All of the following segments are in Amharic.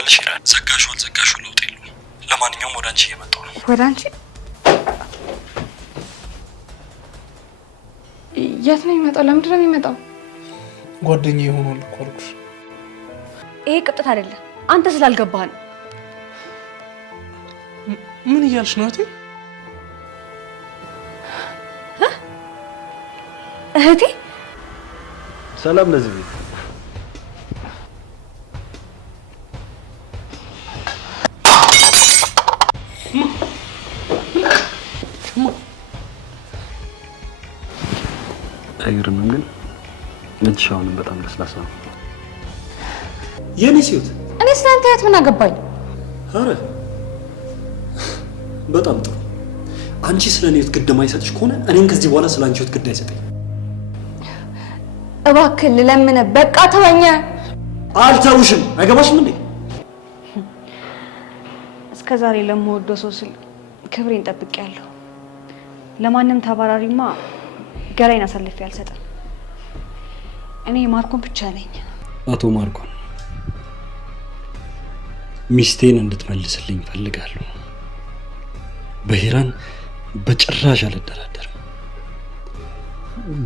ትሰምኛለሽ ይራን? ዘጋሽው ለውጥ የለውም። ለማንኛውም ወደ አንቺ እየመጣሁ ነው። ወደ አንቺ? የት ነው የሚመጣው? ለምንድን ነው የሚመጣው? ጓደኛዬ ይሆናል እኮ አልኩሽ። ይሄ ቅጥት አይደለም፣ አንተ ስላልገባህ ነው። ምን እያልሽ ነው እህቴ? እህቴ? ሰላም ለዚህ ቤት። አይገርምም ግን እጅሽ አሁንም በጣም ለስላሳ ነው። የኔ ሲዩት እኔ ስላንተ ያት ምን አገባኝ? አረ በጣም ጥሩ። አንቺ ስለኔ ህይወት ግድ የማይሰጥሽ ከሆነ እኔም ከዚህ በኋላ ስለ አንቺ ህይወት ግድ አይሰጠኝ። እባክህ ልለምንህ፣ በቃ ተወኝ። አልተውሽም። አይገባሽም እንዴ? እስከዛሬ ለምወደው ሰው ስል ክብሬን ጠብቄያለሁ። ለማንም ተባራሪማ ገላይን አሳልፌ አልሰጥም። እኔ ማርኮን ብቻ ነኝ። አቶ ማርኮን ሚስቴን እንድትመልስልኝ ፈልጋለሁ። በሂራን በጭራሽ አልደራደርም።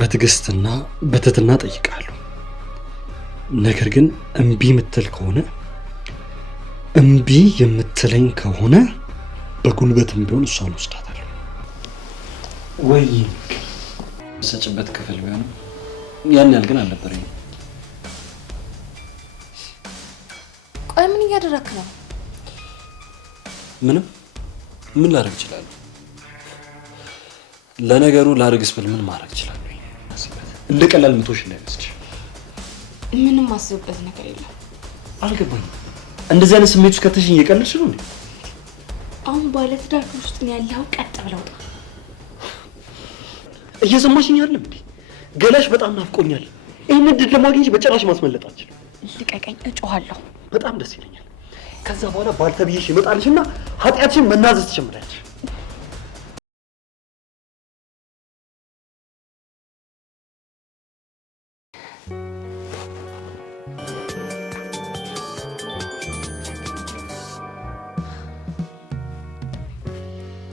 በትዕግስትና በትህትና ጠይቃለሁ። ነገር ግን እምቢ የምትል ከሆነ እምቢ የምትለኝ ከሆነ በጉልበትም ቢሆን እሷን ወስዳታለሁ። ወይ ሰጭበት ክፍል ቢሆንም ያን ያህል ግን አልነበረኝም። ቆይ ምን እያደረክ ነው? ምን ላደርግ እችላለሁ? ለነገሩ ላርግስ ብል ምን ማድረግ እችላለሁ? እንደ ቀላል ምቶሽ እንዳይመስልሽ። ምንም ማስብበት ነገር የለም። አልገባኝም። እንደዚህ አይነት ስሜት ውስጥ ከተሽኝ እየቀለድሽ ነው እንዴ? አሁን ባለትዳር ውስጥ ነው ያለው። ቀጥ ብለው ጣ እየሰማሽኝ አይደለም እንዴ? ገላሽ በጣም ናፍቆኛል። ይሄን እድል ለማግኘት በጭራሽ ማስመለጥ አልችልም። ልቀቀኝ፣ እጮሃለሁ። በጣም ደስ ይለኛል። ከዛ በኋላ ባልተብዬሽ ይመጣልሽና ኃጢአትሽን መናዘዝ ትጀምሪያለሽ።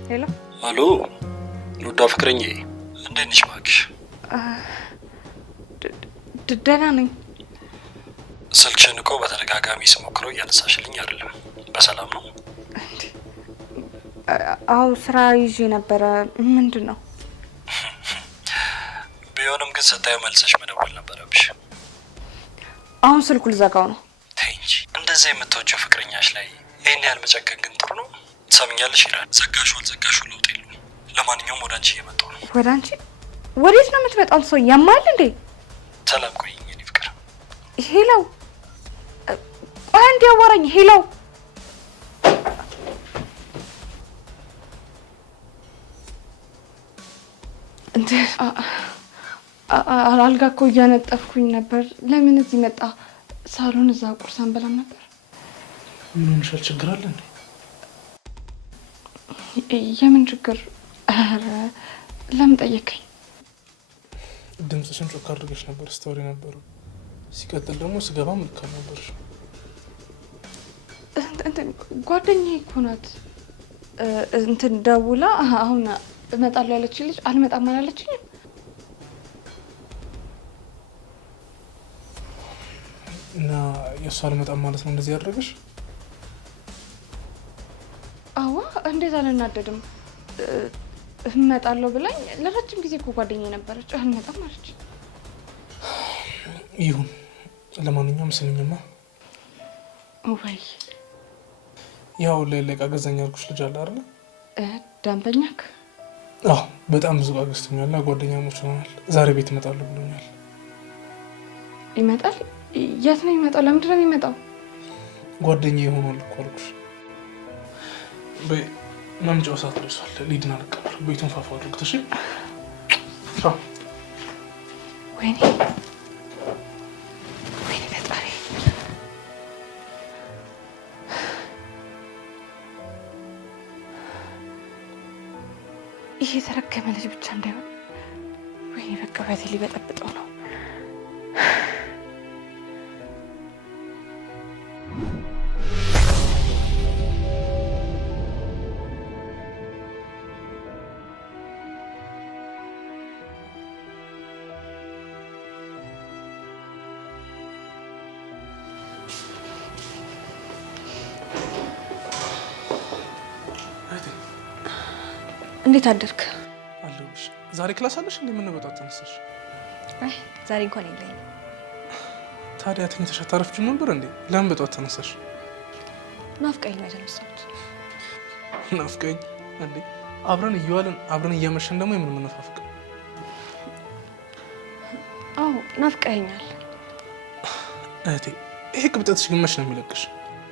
ሄሎ ሄሎ፣ ሉዳ ፍቅረኛዬ እንዴት ነሽ? እባክሽ ደህና ነኝ። ስልክሽን እኮ በተደጋጋሚ ስሞክረው እያነሳሽልኝ አይደለም። በሰላም ነው? አዎ ስራ ይዤ ነበረ። ምንድን ነው? ቢሆንም ግን ስታየው መልሰሽ መደወል ነበረብሽ። አሁን ስልኩ ልዘጋው ነው። ተይ እንጂ እንደዛ የምትወጂው ፍቅረኛሽ ላይ ይሄን ያህል መጨከን ግን ጥሩ ነው? ትሰምኛለሽ ይላል። ዘጋሽው ለውጥ የለውም። ለማንኛውም ወደ አንቺ እየመጣሁ ነው። ወደ አንቺ? ወዴት ነው የምትመጣው? ሰው ያማል እንዴ? ሰላም ቆይኝ የኔ ፍቅር። ሄሎ፣ ቆይ አንዴ አዋራኝ። ሄሎ፣ እንዴ አልጋ እኮ እያነጠፍኩኝ ነበር። ለምን እዚህ መጣ? ሳሎን እዛ ቁርስ አንበላም ነበር? ምን ሆነሻል? ችግር አለ እንዴ? የምን ችግር? ኧረ ለምን ጠየከኝ? ድምፅሽን ጮክ አድርገሽ ነበር ስታወሪ ነበሩ። ሲቀጥል ደግሞ ስገባም ልክ አልነበርሽ። ጓደኛዬ እኮ ናት። እንትን ደውላ አሁን እመጣለሁ ያለችኝ ልጅ አልመጣም አላለችኝም። እና የእሷ አልመጣም ማለት ነው እንደዚህ ያደረገሽ? አዋ እንዴት አልናደድም። እመጣለሁ ብላኝ ለረጅም ጊዜ እኮ ጓደኛዬ ነበረች። አልመጣም አለች። ይሁን። ለማንኛውም ስሚኝማ፣ ወይ ያው ለለቃ ገዛኝ ያልኩሽ ልጅ አለ አይደል? ደንበኛክ? አዎ፣ በጣም ብዙ ዕቃ ገዝቶኛልና ጓደኛሞች ሆነናል። ዛሬ ቤት እመጣለሁ ብሎኛል። ይመጣል? የት ነው የሚመጣው? ለምንድን ነው የሚመጣው? ጓደኛዬ ይሆናል እኮ አልኩሽ። በይ መምጫው ሰዓት ደርሷል። ሊድና ልቀበል። ቤቱን ፋፋ አድርጉት እሺ? ወይኔ ፈጣሪ። ይሄ የተረገመ ልጅ ብቻ እንዳይሆን። ወይኔ በቃ በቴ ሊበጠብጠው ነው። እንዴት አደርክ? አለሁልሽ። ዛሬ ክላስ አለሽ እንዴ? ምን ነው በጠዋት ተነሳሽ? አይ ዛሬ እንኳን የለኝም። ታዲያ ተኝተሽ አታረፍጂም ነበር እንዴ? ለምን በጠዋት ተነሳሽ? ናፍቀኝ ነው የተነሳሁት። ናፍቀኝ እንዴ? አብረን እየዋልን አብረን እያመሸን ደግሞ የምንመነፋፍቅ? አዎ ናፍቀኛል። እህቴ ይሄ ቅብጠትሽ ግን መች ነው የሚለቅሽ?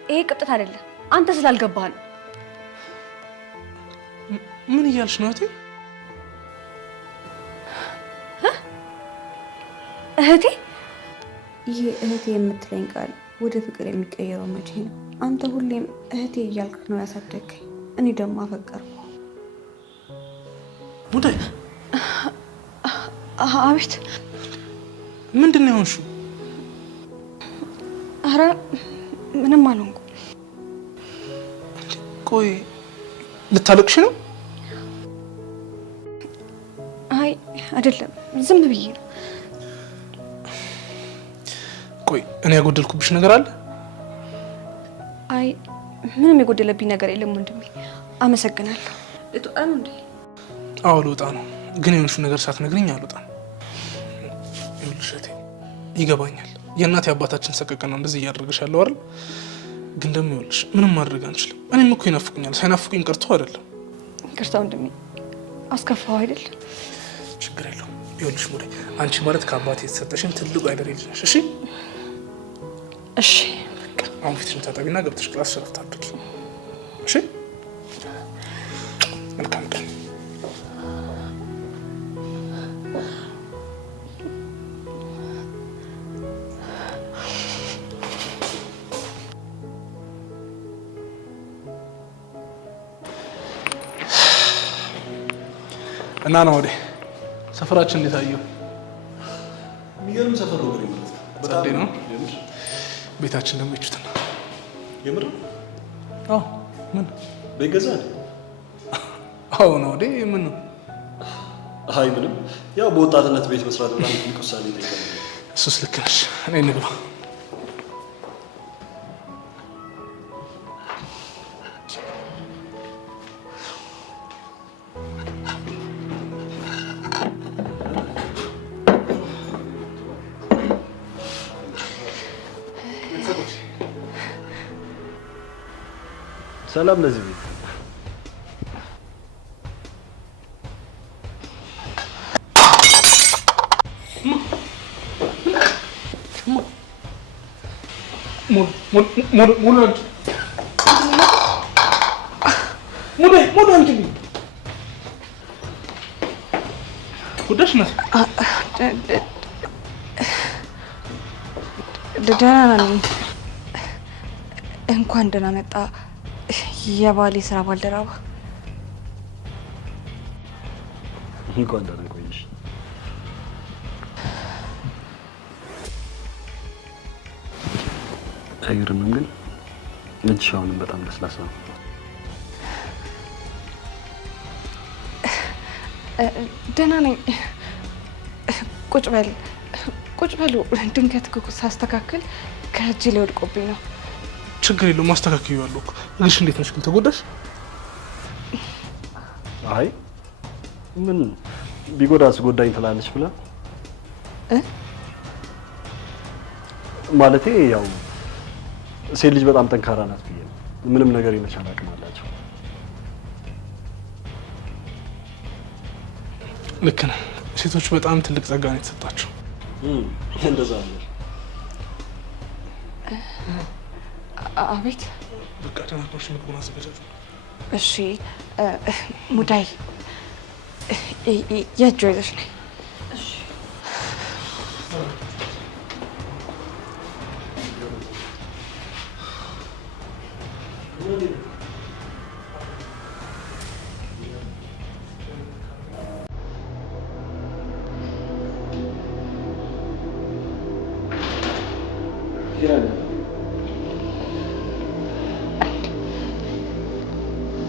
ይሄ ቅብጠት አይደለም፣ አንተ ስላልገባህ ነው። ምን እያልሽ ነው እህቴ? እህቴ? ይሄ እህቴ የምትለኝ ቃል ወደ ፍቅር የሚቀየረው መቼ ነው? አንተ ሁሌም እህቴ እያልክ ነው ያሳደግከኝ። እኔ ደግሞ አፈቀርኩ። ሙዳይ። አቤት። ምንድን ነው የሆንሽው? አረ ምንም አልሆንኩም። ቆይ ልታለቅሽ ነው? አይ አይደለም፣ ዝም ብዬ ነው። ቆይ እኔ ያጎደልኩብሽ ነገር አለ? አይ ምንም የጎደለብኝ ነገር የለም ወንድሜ፣ አመሰግናለሁ። ልትወጣ ነው እንዴ? አዎ ልወጣ ነው፣ ግን የሆንሽው ነገር ሳትነግሪኝ አልወጣም። ይኸውልሽ እህቴ ይገባኛል፣ የእናት የአባታችን ሰቀቀን ነው እንደዚህ እያደረገሽ ያለው አይደል? ግን ደግሞ ይኸውልሽ ምንም ማድረግ አንችልም። እኔም እኮ ይናፍቁኛል፣ ሳይናፍቁኝ ቀርቶ አይደለም። ይቅርታ ወንድሜ፣ አስከፋው አይደል? ችግር የለውም። ይኸውልሽ ሙዳይ፣ አንቺ ማለት ከአባቴ የተሰጠሽን ትልቁ አይደል ልጅ ነሽ። እሺ እሺ። አሁን ፊትሽን ታጠቢና ገብተሽ ክላስ ሸረፍት አድርጊ። እሺ መልካም ቀን። እና ነው ወደ ሰፈራችን እንዴት አየው? የሚገርም ሰፈር ነው። ማለት በጣም ነው። ቤታችን ደግሞ ይቹትና የምር? አዎ። ምን ቤት ገዛህ? አዎ ነው ወደ ምን ነው? አይ ምንም፣ ያው በወጣትነት ቤት መስራት በጣም ትልቅ ውሳኔ ይጠይቃል። እሱስ ልክ ነሽ። እኔ እንግባ። ሰላም ለዚህ ቤት። ጉዳሽ ናት። ደህና ነኝ። እንኳን ደህና መጣ የባሌ ስራ ባልደረባ። እንኳን ደህና ቆየሽ። አይገርምም? ግን እጅሽ አሁንም በጣም ለስላሳ ነው። ደህና ነኝ። ቁጭ በል ቁጭ በሉ። ድንገት ሳስተካክል ከእጅ ላይ ወድቆብኝ ነው። ችግር የለውም ማስተካከያለሁ እኮ። እግርሽ እንዴት ነሽ ግን? ተጎዳሽ? አይ ምን ቢጎዳስ ጎዳኝ ትላለች ብላ ማለቴ ያው ሴት ልጅ በጣም ጠንካራ ናት ብዬ ነው። ምንም ነገር የመቻል አቅም አላቸው። ልክ ነህ። ሴቶች በጣም ትልቅ ጸጋ ነው የተሰጣቸው። እንደዛ ነው። አቤት። በቃ ደህና ነሽ? ምግቡን አዘጋጃችሁ። እሺ ሙዳይ የእጅ ይዘሽ ነይ።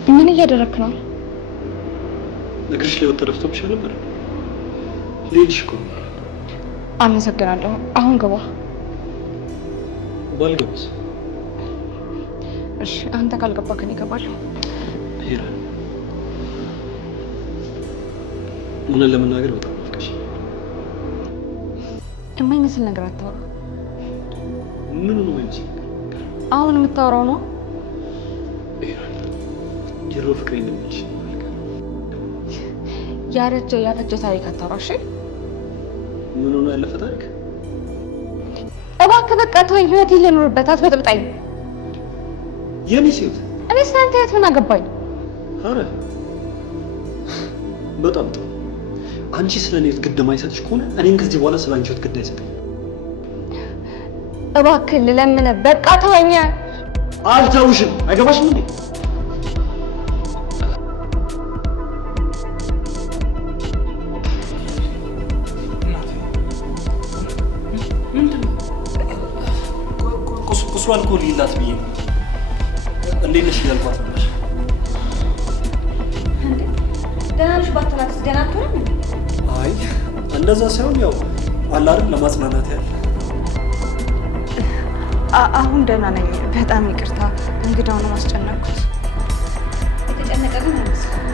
ምን እያደረክ ነው? እግርሽ ላይ ወጥ ደፍቶብሻል ነበር? ልጅሽ እኮ። አመሰግናለሁ። አሁን ግባ። ባልገባስ? እሺ አንተ ካልገባክ እኔ እገባለሁ። ሄራ እውነት ለመናገር በጣም አልቀሽ የማይመስል ነገር አታወራ። ምን ነው የማይመስል? አሁን የምታወራው ነው የድሮ ፍቅሬን እንደምልሽ ያረጀ ታሪክ አታወራ። እሺ ምን ሆነ ያለፈ ታሪክ? እባክህ በቃ ተወኝ፣ ህይወቴን ልኖርበት፣ አትበጥብጣኝ። የኔ ሴት እኔ ስላንተ ህይወት ምን አገባኝ? አረ በጣም ጥሩ። አንቺ ስለ እኔ ግድ የማይሰጥሽ ከሆነ እኔም ከዚህ በኋላ ስለ አንቺ ህይወት ግድ አይሰጠኝ። እባክህ ልለምንህ፣ በቃ ተወኝ። አልተውሽም። አይገባሽም እንዴ? ቁስሉ አልኮል ይላት ብዬ ነው። እንዴት ነሽ እያልኳት ነበር። ደህና ነሽ ባትላት ደህና አትሆንም? አይ እንደዛ ሳይሆን ያው አለ አይደል ለማጽናናት ያለ። አሁን ደህና ነኝ። በጣም ይቅርታ እንግዳውን ማስጨነቅኩት። የተጨነቀ ግን አይመስልም።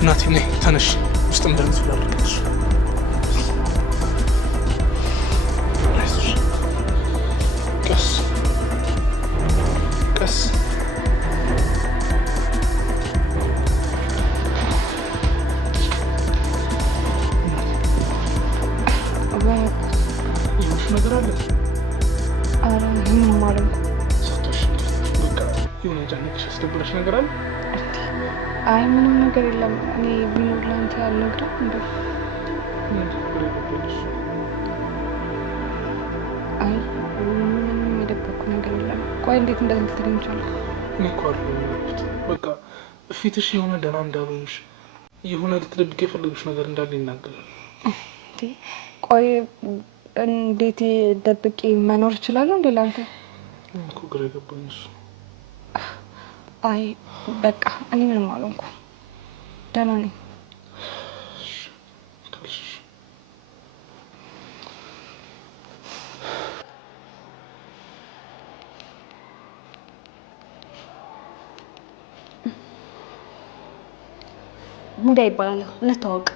እናቴ ነይ ተነሽ፣ ውስጥ እንደምት ላድርግልሽ። ቀስ ቀስ ይኸውልሽ ነገር አለ። ኧረ ምንም አልልም። ሰቶሽ በቃ የሆነ ጫነቅሽ ያስደብረሽ ነገር አለ? አይ ምንም ነገር የለም። እኔ ቢኖር ላንተ ያልነግረህ እንደ አይ ምንም የደበኩ ነገር የለም። ቆይ እንዴት እንደዚህ ልትለኝ ቻልክ? እኔ እኮ አልኩት በቃ ፊትሽ የሆነ ደህና እንዳልሆንሽ የሆነ ልትደብቅ የፈለግሽ ነገር እንዳለ ይናገራል። ቆይ እንዴት ደብቄ መኖር እችላለሁ እንዴ ላንተ? እኮ ግራ የገባኝ እሱ። አይ በቃ እኔ ምንም አልሆንኩም፣ ደህና ነኝ። ሙዳ ይባላለሁ፣ እንተዋወቅ።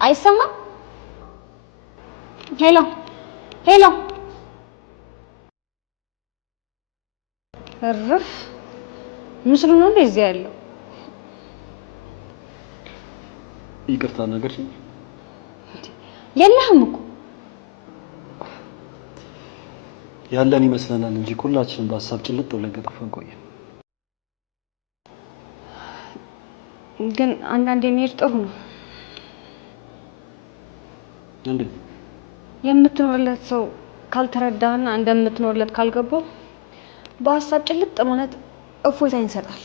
አይሰማም? ሄሎ ሄሎ። እርፍ ምስሉ ነው እንደዚህ ያለው። ይቅርታ ነገር የለህም እኮ ያለን ይመስለናል እንጂ ሁላችንም በሀሳብ ጭልጥ ብለን ከጠፋን ቆየን። ግን አንዳንዴ መሄድ ጥሩ ነው። እንዴ የምትኖርለት ሰው ካልተረዳህና እንደምትኖርለት ካልገባው በሀሳብ ጭልጥ ማለት እፎይታ ይሰጣል።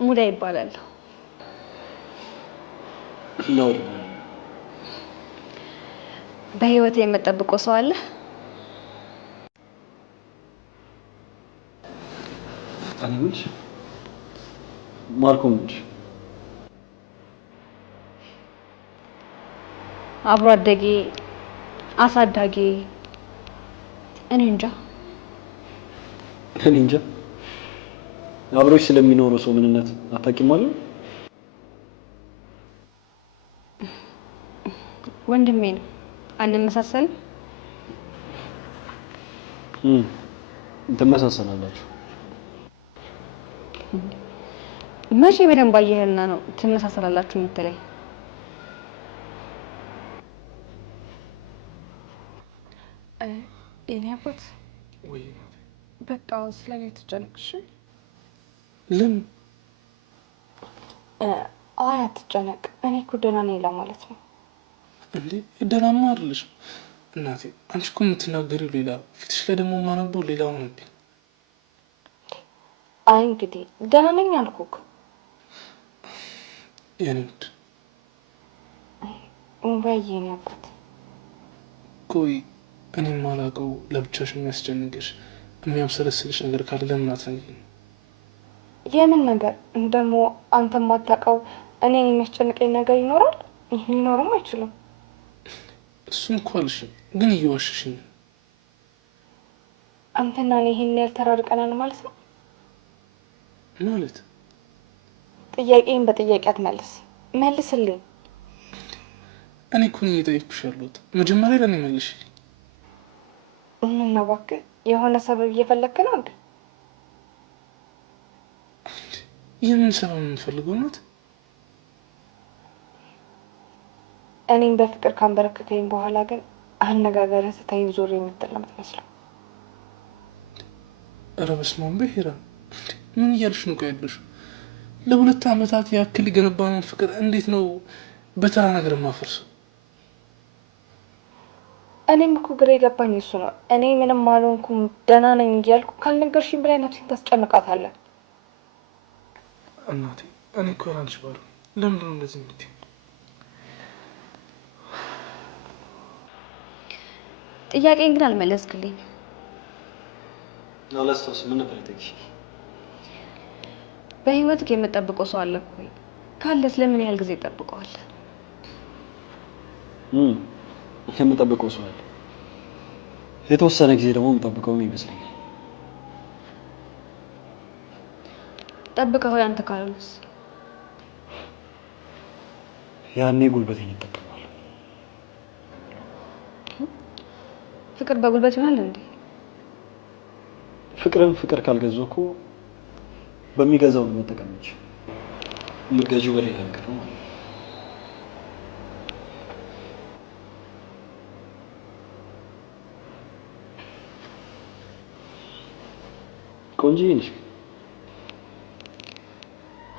ሙዳ ይባላል ነው። በህይወት የምጠብቀው ሰው አለ? አንቺ ማርኮም ነሽ? አብሮ አደጌ፣ አሳዳጌ፣ እኔ እንጃ። አብሮሽ ስለሚኖረው ሰው ምንነት አታውቂም ማለት? ወንድሜ ነው። አንመሳሰልም? ትመሳሰላላችሁ። መቼ በደንብ አየህና ነው ትመሳሰላላችሁ የምትለኝ? የኔ አባት ወይ በቃ ስለኔ ተጨነቅሽ? ለምን? አይ አትጨነቅ። እኔ እኮ ደህና ነኝ ለማለት ነው። እንዴ ደህናማ አይደለሽም እናቴ። አንቺ እኮ የምትናገሪው ሌላ፣ ፊትሽ ላይ ደግሞ የማነበው ሌላው ነው እንዴ። አይ እንግዲህ ደህና ነኝ አልኩክ። የኔ ውድ ወይ የኔ አባት። ቆይ እኔ የማላውቀው ለብቻሽ የሚያስጨንቅሽ የሚያብሰለስልሽ ነገር ካለ ለምን አትነግሪኝ? የምን ነገር እንደሞ አንተ የማታውቀው እኔን የሚያስጨንቀኝ ነገር ይኖራል? ሊኖርም አይችልም። እሱን እኮ አልሽኝ፣ ግን እየዋሸሽኝ ነው። አንተና እኔ ይሄን ያህል ተራርቀናል ማለት ነው? ማለት ጥያቄን በጥያቄ አትመልስ፣ መልስልኝ። እኔ እኮ ነኝ እየጠየኩሽ ያለሁት። መጀመሪያ ለእኔ መልሽ። ምን ነው እባክህ፣ የሆነ ሰበብ እየፈለክ ነው እንዴ? የምን ሰበብ የምንፈልገው ናት? እኔም በፍቅር ካንበረከከኝ በኋላ ግን አነጋገርህ ስታይ ዞር የምትል ነው የምትመስለው። ኧረ በስመ አብ ብሄራ፣ ምን እያልሽ ነው? ቆይ ያለሽ ለ2 ዓመታት ያክል የገነባነውን ፍቅር እንዴት ነው በተራ ነገር ማፈርሰው? እኔም እኮ ግራ የገባኝ እሱ ነው። እኔ ምንም አልሆንኩም ደህና ነኝ እያልኩ ካልነገርሽኝ በላይ ነፍሴን ታስጨንቃታለህ። እናቴ እኔ እኮ ያላንቺ ባሉ ለምንድን ነው እንደዚህ የምትይው? ጥያቄን ግን አልመለስክልኝ። ነው ለስተውስ ምን ነበር የጠየቅሽ? በህይወትህ የምጠብቀው ሰው አለ እኮ? ካለስ ለምን ያህል ጊዜ ጠብቀዋል? የምጠብቀው ሰው አለ። የተወሰነ ጊዜ ደግሞ የምጠብቀውም ይመስለኛል። ጠብቀኸው ያንተ ካልሆነስ? ያኔ ጉልበቴን ይጠቀማል። ፍቅር በጉልበት ይሆናል እንዴ? ፍቅርን ፍቅር ካልገዛው እኮ በሚገዛው ነው መጠቀም እንጂ የምትገዢው በሌላ ነገር ነው ማለት ነው። ቆንጆዬ ነሽ።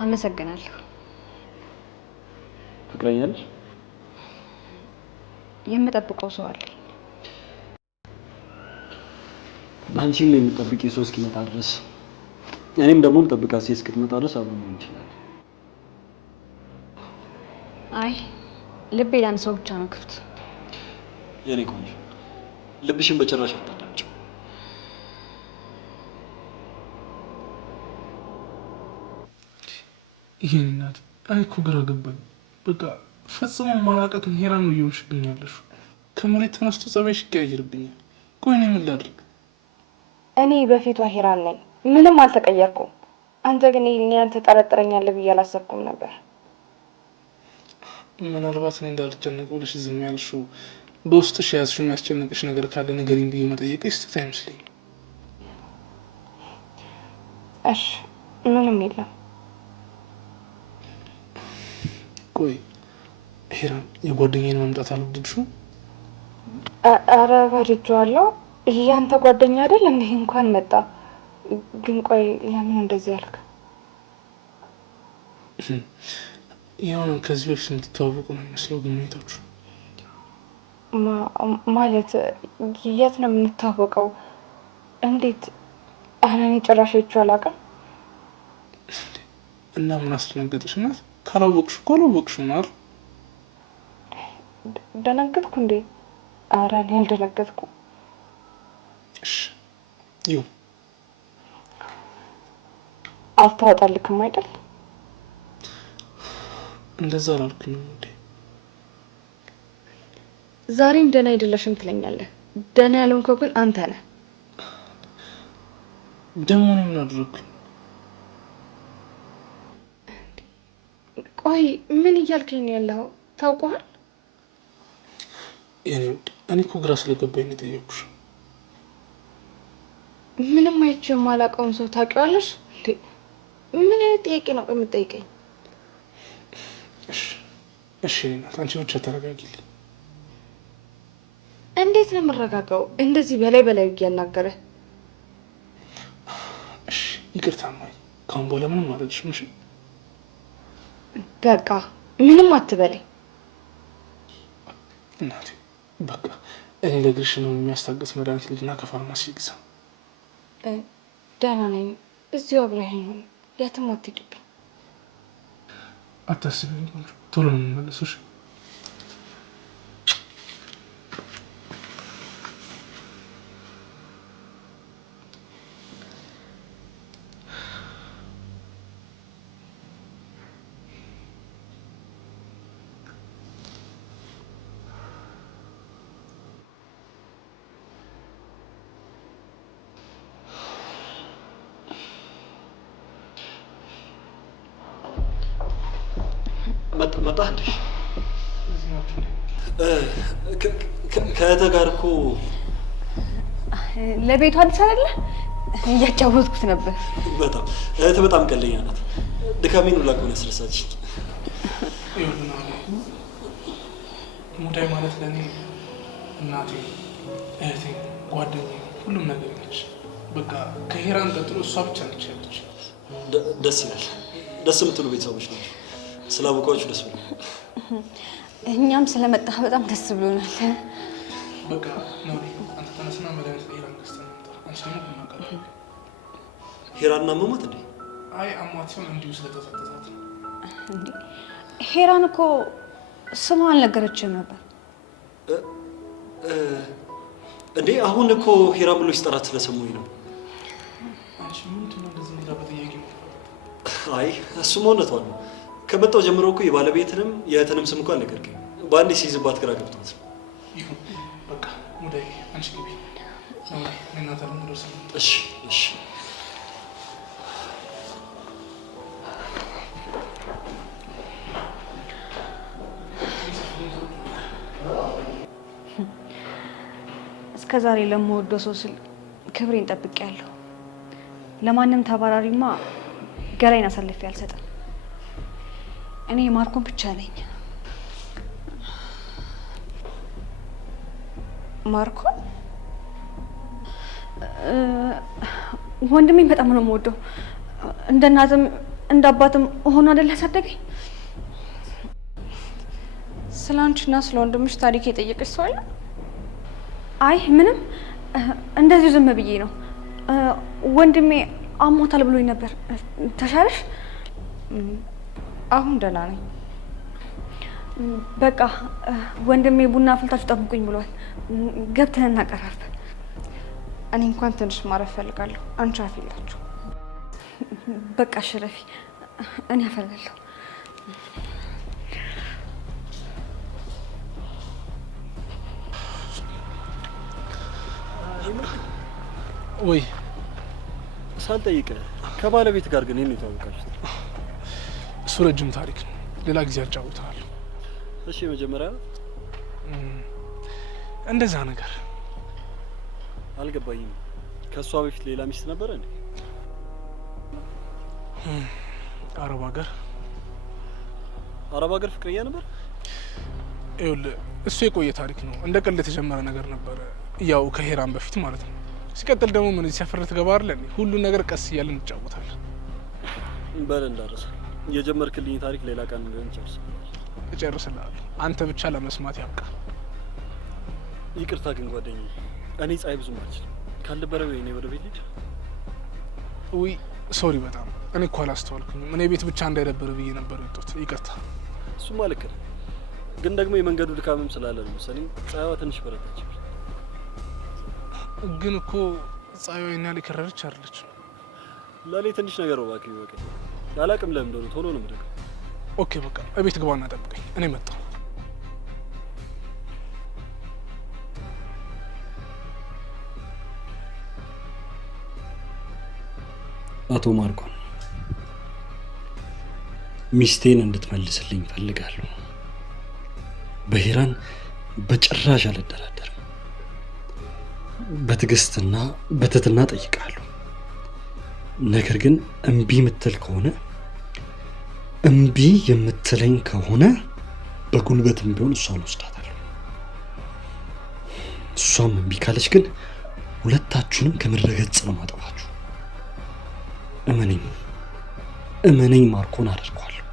አመሰግናለሁ። ፍቅረኛ ነሽ? የምጠብቀው ሰው አለ። አንቺም የምትጠብቂ ሰው እስኪመጣ ድረስ እኔም ደግሞ የምጠብቃት ሴት እስክትመጣ ድረስ አብረን መሆን እንችላለን። አይ ልቤ ለአንድ ሰው ብቻ ነው ክፍት። የኔ ቆንጆ ልብሽን በጭራሽ አታዳምጪው። ይሄን እናት እኔ እኮ ግራ ገባኝ። በቃ ፈጽሞ ማላውቃትን ሄራን ነው እየሆንሽብኝ ያለሽው። ከመሬት ተነስቶ ጸባይሽ ይቀያየርብኛል። ቆይ እኔ ምን ላድርግ? እኔ በፊቷ ሄራን ነኝ፣ ምንም አልተቀየርኩም። አንተ ግን ይሄን ያህል ትጠረጥረኛለህ ብዬ አላሰብኩም ነበር። ምናልባት እኔ እንዳልጨነቅ ብለሽ ዝም ያልሽው በውስጥሽ የያዝሽው የሚያስጨንቅሽ ነገር ካለ ንገሪኝ ብዬ መጠየቅሽ ስህተት አይመስለኝም። እሺ ምንም የለም። ቆይ ሄራን የጓደኛዬን መምጣት አልወደድሽው? ኧረ ወድጄዋለሁ። ያንተ ጓደኛ አይደል እንዴ? እንኳን መጣ። ግን ቆይ ለምን እንደዚህ ያልክ? የሆነ ከዚህ በፊት የምትተዋወቁ ነው የሚመስለው ግንኙነታችሁ። ማለት የት ነው የምንታወቀው? እንዴት? ኧረ እኔ ጭራሽ አይቼው አላውቅም። እና ምን አስደነገጠሽ እናት? ካላወቅሽ እኮ አላወቅሽም ነው አይደል? ደነገጥኩ እንዴ? ኧረ እኔ አልደነገጥኩም። እሺ ይሁን። አልታወጣልክም አይደል? እንደዛ አላልኩኝም እንዴ። ዛሬም ደህና አይደለሽም ትለኛለህ። ደህና ያልሆንከው ግን አንተ ነህ። ደግሞ እኔ ምን አደረግኩኝ? ቆይ ምን እያልከኝ ነው ያለኸው? ታውቀዋል? እኔ እኮ ግራ ስለገባኝ ነው የጠየኩሽ። ምንም አይቼው የማላውቀውን ሰው ታውቂዋለሽ እንዴ? ምን አይነት ጥያቄ ነው የምትጠይቀኝ? እሺ እናት አንቺ ብቻ ተረጋጊልኝ። እንዴት ነው የምረጋጋው? እንደዚህ በላይ በላይ እያናገረ። እሺ ይቅርታ ማይ፣ ካሁን በኋላ ምንም አልልሽም። እሺ በቃ ምንም አትበለኝ እናቴ። በቃ እኔ ለእግርሽ ነው የሚያስታግስ መድኃኒት ልጅና ከፋርማሲ ግዛ። ደህና ነኝ። እዚሁ አብረኸኝ ነው፣ የትም አትሄድብኝ። አታስቢ ቆንጆ፣ ቶሎ ነው የምመለሰው። እሺ መጣ እንዴ? ከእህተ ጋር እኮ ለቤቱ አዲስ አይደለ? እያጫወትኩት ነበር። በጣም እህት በጣም ቀለኛ ናት። ድካሜን ሁላ እኮ ነው ያስረሳችኝ። ሙዳይ ማለት ለእኔ እናቴ፣ እህቴ፣ ጓደኛዬ ሁሉም ነገር ነች። በቃ ከሄራን ቀጥሎ እሷ ብቻ ነች ያለች። ደስ ይላል። ደስ የምትሉ ቤተሰቦች ናቸው። ስላወቃችሁ ደስ ብሎ እኛም ስለመጣህ በጣም ደስ ብሎናል። በቃ ነው አንተ ተነስና መድኃኒት ለሄራን ገዝተን እንምጣ። አንቺ ደግሞ ብናቃለ ሄራን አመማት እንዴ? አይ አሟት ሲሆን እንዲሁ ስለተሰጠታት ነው። እንዴ ሄራን እኮ ስሟ አልነገረችም ነበር እንዴ? አሁን እኮ ሄራን ብሎ ሲጠራት ስለሰሙኝ ነው። አንቺ ምንድን ነው እንደዚህ ነገር በጥያቄ ነው? አይ እሱም እውነቷን ነው። ከመጣው ጀምሮ እኮ የባለቤትንም የእህትንም ስም እንኳን አልነገርከኝ። በአንዴ ሲይዝባት ግራ ገብቷት ነው። ይሁን በቃ ሙዳይ አንቺ ግቢ ነው እናንተ ደግሞ ደርሰን። እሺ እሺ። እስከ ዛሬ ለምወደው ሰው ስል ክብሬን ጠብቄያለሁ። ለማንም ተባራሪማ ገላይን አሳልፌ አልሰጥም። እኔ ማርኮን ብቻ ነኝ። ማርኮን ወንድሜን በጣም ነው የምወደው። እንደ እናትም እንደ አባትም ሆኖ አይደል ያሳደገኝ። ስለ አንቺና ስለ ወንድምሽ ታሪክ የጠየቀች ሰው አለ? አይ ምንም፣ እንደዚሁ ዝም ብዬ ነው። ወንድሜ አሞታል ብሎኝ ነበር። ተሻለሽ? አሁን ደህና ነኝ። በቃ ወንድሜ ቡና አፍልታችሁ ጠብቁኝ ብሏል። ገብተን እናቀራርብ። እኔ እንኳን ትንሽ ማረፍ ፈልጋለሁ። አንቺ አፊላችሁ። በቃ ሽረፊ፣ እኔ አፈላለሁ። ወይ ሳልጠይቅህ ከባለቤት ጋር ግን ይሄን የተዋወቃችሁት? እሱ ረጅም ታሪክ ነው። ሌላ ጊዜ አጫውታለሁ። እሺ መጀመሪያ እንደዛ ነገር አልገባኝም። ከእሷ በፊት ሌላ ሚስት ነበረ እንዴ? አረብ ሀገር ፍቅረኛ ነበር? ይኸውልህ እሱ የቆየ ታሪክ ነው። እንደ ቀልድ የተጀመረ ነገር ነበረ፣ ያው ከሄራን በፊት ማለት ነው። ሲቀጥል ደግሞ ምን ሲያፈር ትገባ አይደል? ሁሉን ነገር ቀስ እያለን እንጫወታለን። በል እንዳረሰ የጀመርክልኝ ታሪክ ሌላ ቀን እንደሆነ እጨርስልሃለሁ። አንተ ብቻ ለመስማት ያብቃ። ይቅርታ ግን ጓደኛዬ፣ እኔ ፀሐይ ብዙም አልችልም። ካልነበረ ወይ እኔ ወደ ቤት ልሂድ። ውይ ሶሪ፣ በጣም እኔ እኮ አላስተዋልኩኝም። እኔ ቤት ብቻ እንዳይደበር ብዬ ነበር የወጣሁት። ይቅርታ። እሱማ ልክ ነህ፣ ግን ደግሞ የመንገዱ ድካምም ስላለ ነው መሰለኝ ፀሐይዋ ትንሽ በረታች። ግን እኮ ፀሐይዋ ይሄን ያህል የከረረች አይደለች። ለእኔ ትንሽ ነገር ነው እባክህ ይበቃኝ። አላቅም ለምን እንደሆነ ቶሎ ነው የምደርገው። ኦኬ በቃ እቤት ግባና ጠብቀኝ፣ እኔ መጣሁ። አቶ ማርኮን ሚስቴን እንድትመልስልኝ ፈልጋለሁ። በሄራን በጭራሽ አልደራደርም። በትዕግስትና በትህትና ጠይቃለሁ። ነገር ግን እምቢ የምትል ከሆነ እምቢ የምትለኝ ከሆነ በጉልበትም ቢሆን እሷን ወስዳታለሁ። እሷም እምቢ ካለች ግን ሁለታችሁንም ከምድረ ገጽ ነው ማጠፋችሁ። እመነኝ ማርኮን አደርገዋለሁ።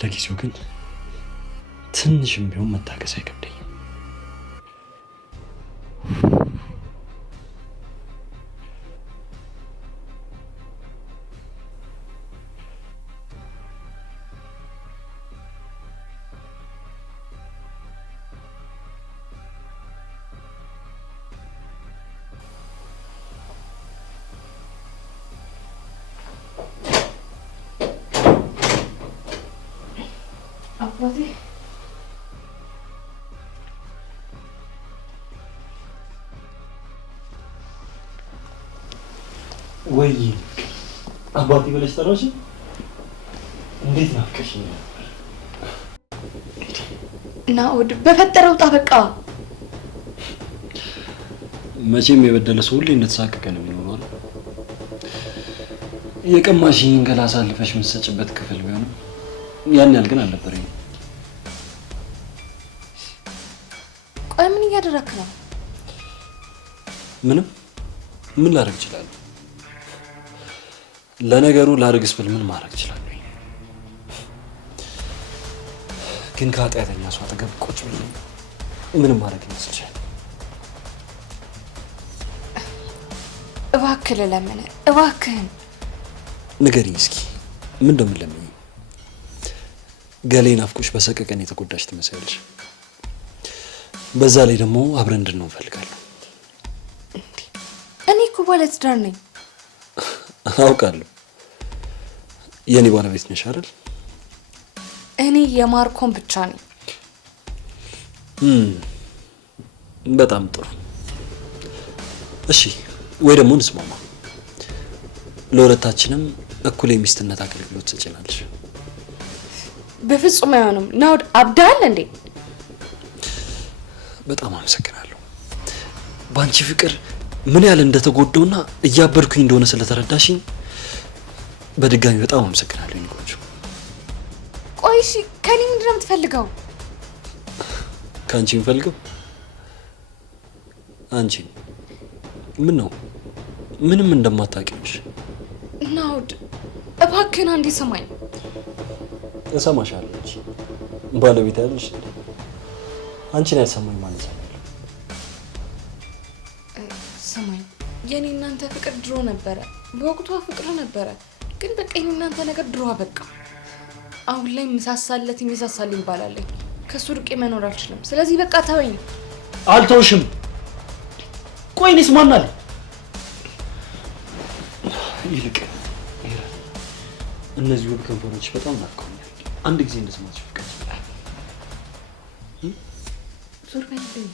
ለጊዜው ግን ትንሽም ቢሆን መታገስ አይከብደኝም። አባቴ ወይ አባቴ ብለሽ ጠራሽ? እንዴት ናፍቀሽኝ ነበር። ናኦድ በፈጠረው ውጣ በቃ። መቼም የበደለ ሰው ሁሌ እንደተሳቀቀ ነው የሚኖረው አይደል? የቀማሽኝ ገላ አሳልፈሽ የምትሰጭበት ክፍል ቢሆንም ያን ያህል ግን አልነበረኝም። ቆይ ምን እያደረክ ነው? ምንም። ምን ላደርግ እችላለሁ? ለነገሩ ላደርግስ ብል ምን ማድረግ እችላለሁ? ግን ከኃጢአተኛ ሰው አጠገብ ቁጭ ብዬ ምንም ማድረግ ይመስልሻል? እባክህ ልለምንህ፣ እባክህን ንገሪኝ እስኪ ምን እንደምለምኝ። ገሌ ናፍቆሽ በሰቀቀን የተጎዳሽ ትመስያለሽ። በዛ ላይ ደግሞ አብረን እንድንሆን እፈልጋለሁ። እኔ እኮ ባለትዳር ነኝ። አውቃለሁ። የኔ ባለቤት ነሽ አይደል? እኔ የማርኮን ብቻ ነኝ። በጣም ጥሩ። እሺ ወይ ደግሞ እንስማማ። ለሁለታችንም እኩል የሚስትነት አገልግሎት ትሰጪናለሽ። በፍጹም አይሆንም። ናኦድ አብዳል እንዴ? በጣም አመሰግናለሁ። በአንቺ ፍቅር ምን ያህል እንደተጎዳውና እያበድኩኝ እንደሆነ ስለተረዳሽኝ በድጋሚ በጣም አመሰግናለሁ። የኔ ቆንጆ። ቆይ እሺ ከኔ ምንድን ነው የምትፈልገው? ከአንቺ የምፈልገው አንቺ ምን ነው ምንም እንደማታውቂውሽ። ናኦድ እባክህን አንዴ ስማኝ። እሰማሻለሁ እንጂ ባለቤት ያለሽ አንቺን ያልሰማኝ ማለት ነው። ስማኝ፣ የኔ እናንተ ፍቅር ድሮ ነበረ፣ በወቅቱ ፍቅር ነበረ። ግን በቃ የኔ እናንተ ነገር ድሮ በቃ። አሁን ላይ ምሳሳለት የሚሳሳልኝ ይባላለኝ። ከሱ ርቄ መኖር አልችልም። ስለዚህ በቃ ተወኝ። አልተውሽም። ቆይ እኔስ ማን አለ? ይልቅ እነዚህ ውብ ከንፈሮች በጣም ናፍቀውኛል። አንድ ጊዜ እንደስማቸው ፍቅር ዞር በልልኝ።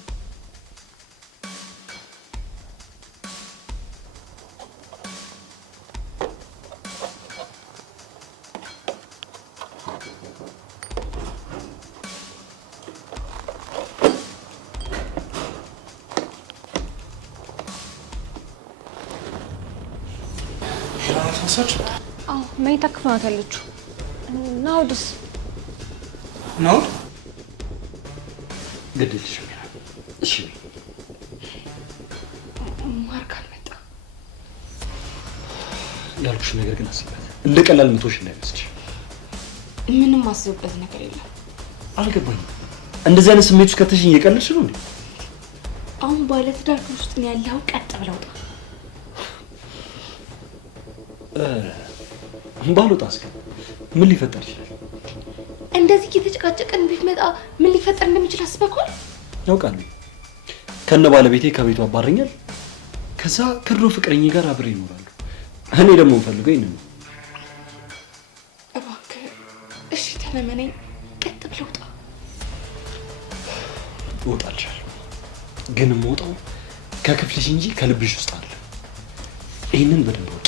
አዎ መኝታ ክፍል ናት ያለችው። ናኦድስ? ናኦድ ግድልሽ። እሺ ማርክ አልመጣ። ያልኩሽ ነገር ግን አስቢበት። እንደ ቀላል ምቶሽ እንዳይመስልሽ። ምንም አስብበት ነገር የለም። አልገባኝም። እንደዚህ አይነት ስሜት ውስጥ ከተሽኝ እየቀለድሽ ነው እንዴ? አሁን ባለትዳር ውስጥ ነው ያለው። ቀጥ ብለው ውጣ። ባልወጣስ ግን ምን ሊፈጠር ይችላል? እንደዚህ እየተጨቃጨቀን ቤት መጣ ምን ሊፈጠር እንደሚችል አስበኳል? ያውቃሉ። ከነ ባለቤቴ ከቤቱ አባረኛል። ከዛ ከድሮ ፍቅረኛ ጋር አብሬ ይኖራሉ። እኔ ደግሞ ፈልገው ይነን። እባክህ እሺ ተለመነኝ። ቀጥ ብለው ውጣ። እወጣልሻለሁ፣ ግን የምወጣው ከክፍልሽ እንጂ ከልብሽ ውስጥ አለ። ይህንን በደንብ ወቂ።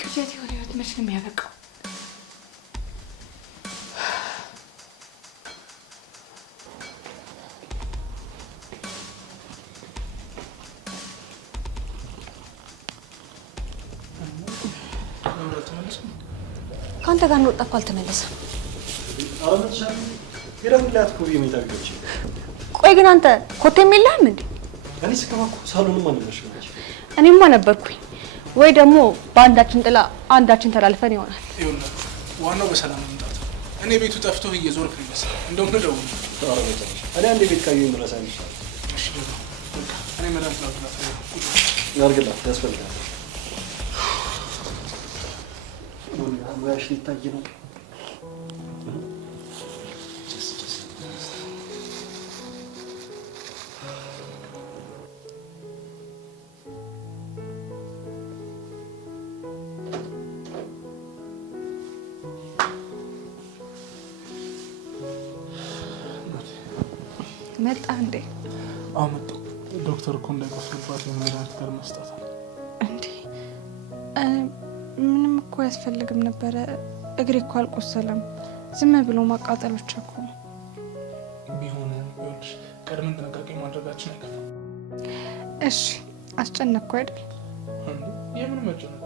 ቅዠት የሆነ ህይወት መች ነው የሚያበቃው? ከአንተ ጋር እንወጣ እኮ አልተመለሰም። ቆይ ግን አንተ ኮቴም የለህም እንዴ? እኔ ስከማኩ ሳሎንም አልነበርሽ እንጂ እኔማ ነበርኩኝ። ወይ ደግሞ በአንዳችን ጥላ አንዳችን ተላልፈን ይሆናል። ይኸውልህ ዋናው በሰላም መምጣት። እኔ ቤቱ ጠፍቶ እየዞርክ ነው ይመስል። እንደውም ልደውል። እኔ አንዴ ቤት ካየሁኝ ምረሳ ይችላል። እሺ ደግሞ በቃ እኔ መድኃኒት ላውጣት። ያርግላት ያስፈልጋል። ሙያሽ ሊታይ ነው። መጣ እንዴ? አዎ መጣሁ። ዶክተር እኮ እንዳይቆስልባት የመድኃኒት ጋር መስጠት እንዴ? ምንም እኮ አያስፈልግም ነበረ። እግሬ እኮ አልቆሰለም። ዝም ብሎ ማቃጠል ብቻ እኮ ነው። ቢሆንም ይኸውልሽ ቀድመን ጥንቃቄ ማድረጋችን አይከፋም። እሺ አስጨነቅኩ አይደል? የምን መጨነቅ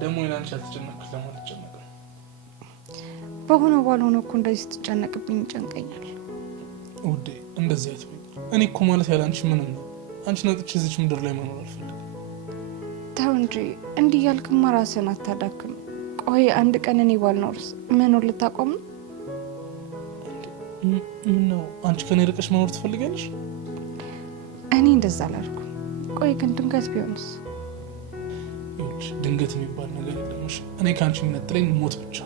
ደግሞ የላንቺ ያልተጨነቅኩት ለማለት ጨነቅ ነው። በሆነ ባልሆነ እኮ እንደዚህ ስትጨነቅብኝ ይጨንቀኛል። ውዴ እንደዚህ አትበይ። እኔ እኮ ማለት ያለ አንቺ ምንም ነው። አንቺን አጥቼ እዚች ምድር ላይ መኖር አልፈልግም። ተው እንጂ እንዲህ ያልክማ ራስህን አታዳክም። ቆይ አንድ ቀን እኔ ባልኖርስ መኖር ልታቆም ነው? ምን ነው አንቺ ከኔ ርቀሽ መኖር ትፈልጋለሽ? እኔ እንደዛ አላልኩም። ቆይ ግን ድንገት ቢሆንስ? ይኸውልሽ ድንገት የሚባል ነገር የለም። እኔ ከአንቺ የሚነጥለኝ ሞት ብቻ።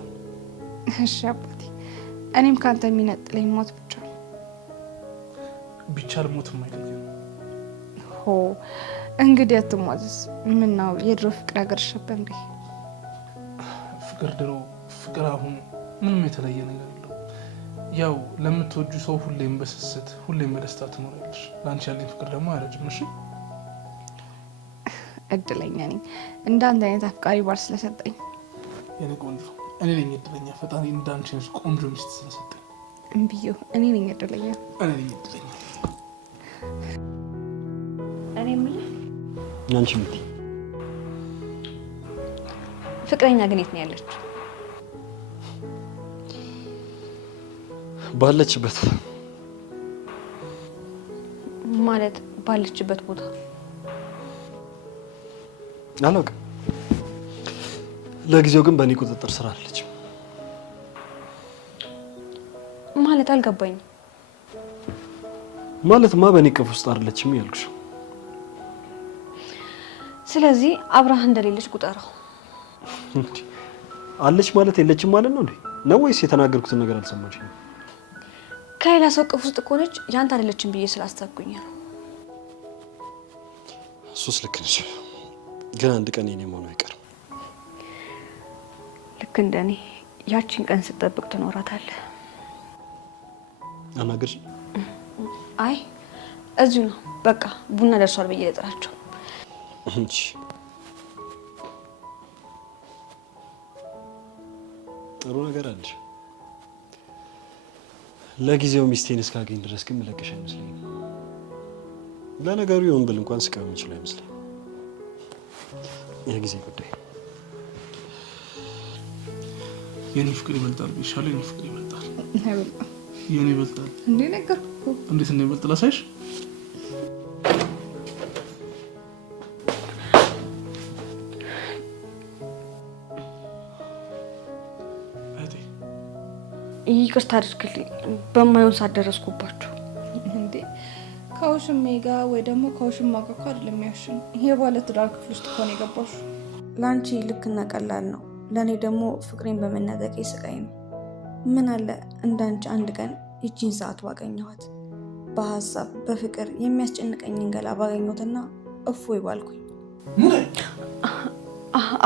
እሺ አባቴ፣ እኔም ከአንተ የሚነጥለኝ ሞት ብቻ ነው። ቢቻል ሞት የማይለኝ ሆ እንግዲህ አትሟዝዝ። ምን ነው የድሮ ፍቅር ያገረሸብህ እንዴ? ፍቅር ድሮ ፍቅር አሁን ምንም የተለየ ነገር የለውም። ያው ለምትወጁ ሰው ሁሌም በስስት ሁሌም በደስታ ትኖሪያለሽ። ለአንቺ ያለኝ ፍቅር ደግሞ አያረጅም። እሺ እድለኛ ነኝ እንዳንተ አይነት አፍቃሪ ባል ስለሰጠኝ። የኔ ቆንጆ እኔ ነኝ እድለኛ። ፈጣሪ እንዳንቺ ነሽ ቆንጆ ሚስት ስለሰጠኝ። እምብዬው እኔ ነኝ እድለኛ። እኔ ነኝ እድለኛ። እኔ የምልህ አንቺ ምትይ ፍቅረኛ ግን የት ነው ያለችው? ባለችበት ማለት ባለችበት ቦታ አላውቅም። ለጊዜው ግን በእኔ ቁጥጥር ስር አለች። ማለት አልገባኝም። ማለትማ በእኔ ቅፍ ውስጥ አይደለችም ያልኩሽ። ስለዚህ አብራህ እንደሌለች ቁጠራው። አለች ማለት የለችም ማለት ነው እንዴ? ነው ወይስ የተናገርኩትን ነገር አልሰማችኝም? ከሌላ ሰው ቅፍ ውስጥ ከሆነች ያንተ አይደለችም ብዬ ስላሰብኩኝ ነው። እሱስ ልክ ነሽ፣ ግን አንድ ቀን የኔ መሆኑ አይቀርም። ልክ እንደኔ ያቺን ቀን ስትጠብቅ ትኖራታለህ። አናግር። አይ እዚሁ ነው በቃ ቡና ደርሷል ብዬ ልጥራቸው። እንጂ ጥሩ ነገር አለሽ። ለጊዜው ሚስቴን እስካገኝ ድረስ ግን ምለቅሽ አይመስለኝም። ለነገሩ ይሁን ብል እንኳን ስቀው የሚችል አይመስለኝም። የጊዜ ጉዳይ። የኔ ፍቅር ይበልጣል ቢሻለው የኔ ፍቅር ይበልጣል። የኔ ይበልጣል እንዴ ነገርኩ። እንዴት እንደሚበልጥ ላሳይሽ። ይቅርታ አድርግልኝ፣ በማይሆን ሳደረስኩባችሁ። እንዴ ከውሽሜ ጋር ወይ ደግሞ ከውሽማ ጋር እኮ አይደለም ያሽን። ይሄ ባለ ትዳር ክፍል ውስጥ እኮ ነው የገባሽ። ለአንቺ ልክና ቀላል ነው፣ ለእኔ ደግሞ ፍቅሬን በመነጠቄ ስቃይ ነው። ምን አለ እንዳንቺ አንድ ቀን ይቺን ሰዓት ባገኘኋት፣ በሀሳብ በፍቅር የሚያስጨንቀኝን ገላ ባገኘሁትና እፎይ ባልኩኝ።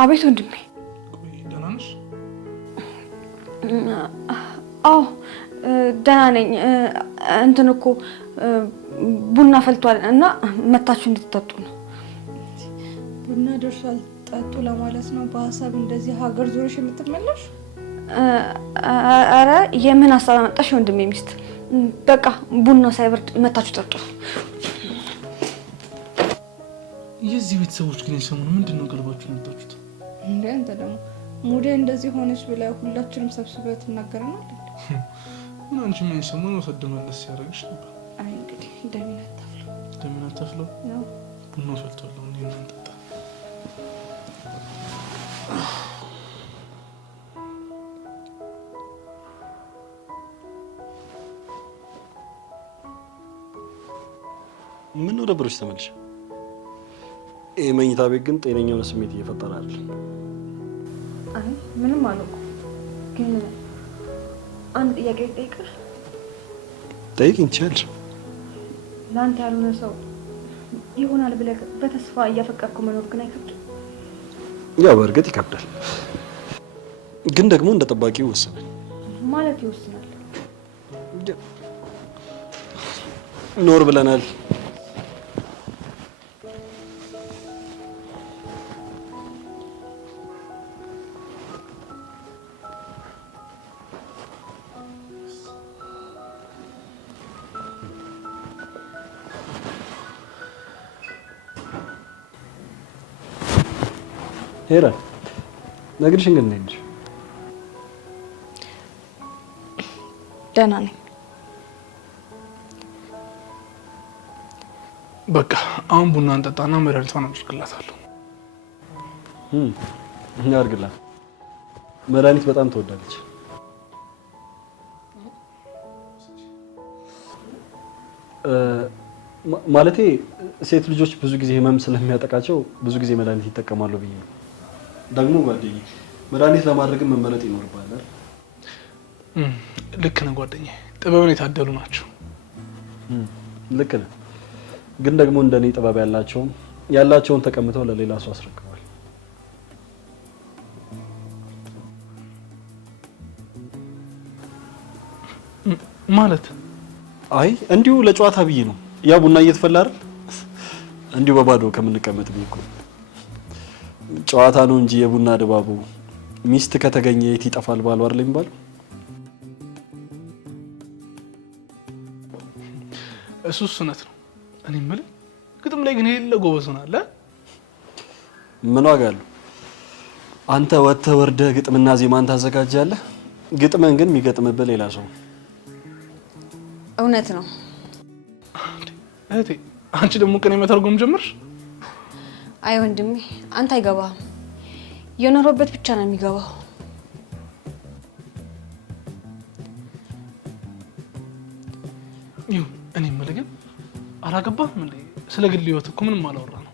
አቤት ወንድሜ። ደህና ነሽ? አዎ ደህና ነኝ። እንትን እኮ ቡና ፈልቷል እና መታችሁ እንድትጠጡ ነው። ቡና ደርሷል ጠጡ ለማለት ነው? በሀሳብ እንደዚህ ሀገር ዞርሽ የምትመለሽ? አረ የምን ሀሳብ አመጣሽ ወንድሜ ሚስት? በቃ ቡና ሳይበርድ መታችሁ ጠጡ። የዚህ ቤተሰቦች ግን ሰሞኑን ምንድን ነው ቀልባችሁ ያጣችሁት? እንዴ አንተ ደግሞ ሙዴ እንደዚህ ሆነች ብለህ ሁላችንም ሰብስበህ ትናገረናል። ምን አንቺ ምን ሰሞኑን ወሰደመለስ ያደርግሽ ነበር? አይ እንግዲህ ደምን አታፍለው ነው። ቡናው ፈልቷል። እንዴ እናንተ ምን ነው ደብሮሽ ተመልሽ? ይሄ መኝታ ቤት ግን ጤነኛ የሆነ ስሜት እየፈጠረ አይደል? አይ ምንም አልኩ። ግን አንድ ጥያቄ ልጠይቅህ። ጠይቂኝ ትችያለሽ። ለአንተ ያልሆነ ሰው ይሆናል ብለህ በተስፋ እያፈቀርኩ መኖር ግን አይከብድም? ያው በእርግጥ ይከብዳል፣ ግን ደግሞ እንደ ጠባቂ ይወስናል። ማለት ይወስናል? ኖር ብለናል። ሄራ ነግርሽ እንግዲህ እንዴ ነሽ? ደህና ነኝ። በቃ አሁን ቡና እንጠጣና መድኃኒቷን አድርግላታለሁ። እኛ አድርግላት። መድኃኒት በጣም ትወዳለች። ማለቴ ሴት ልጆች ብዙ ጊዜ ህመም ስለሚያጠቃቸው ብዙ ጊዜ መድኃኒት ይጠቀማሉ ብዬ ነው። ደግሞ ጓደኛዬ መድኃኒት ለማድረግም መመረጥ ይኖርባል። ልክ ነህ ጓደኛዬ፣ ጥበብን የታደሉ ናቸው። ልክ ነህ። ግን ደግሞ እንደኔ ጥበብ ያላቸውን ተቀምተው ለሌላ ሰው አስረክቧል። ማለት አይ እንዲሁ ለጨዋታ ብዬ ነው። ያ ቡና እየተፈላ አይደል? እንዲሁ በባዶ ከምንቀመጥ ብዬ እኮ ጨዋታ ነው እንጂ የቡና ድባቡ ሚስት ከተገኘ የት ይጠፋል ባሉ አይደል የሚባለው? እሱስ እውነት ነው። እኔ የምልህ ግጥም ላይ ግን የሌለ ጎበዝ ሆናል። ምን ዋጋ አለው? አንተ ወጥተህ ወርደህ ግጥምና ዜማን ታዘጋጃለህ። ግጥምን ግን የሚገጥምብህ ሌላ ሰው። እውነት ነው እህቴ። አንቺ ደግሞ ቅኔ መተርጎም ጀመርሽ? አይ ወንድሜ አንተ አይገባህም። የኖረበት ብቻ ነው የሚገባው። ይሁን። እኔ የምልህ ግን አላገባህም እንዴ? ስለ ግል ህይወት እኮ ምንም አላወራ ነው።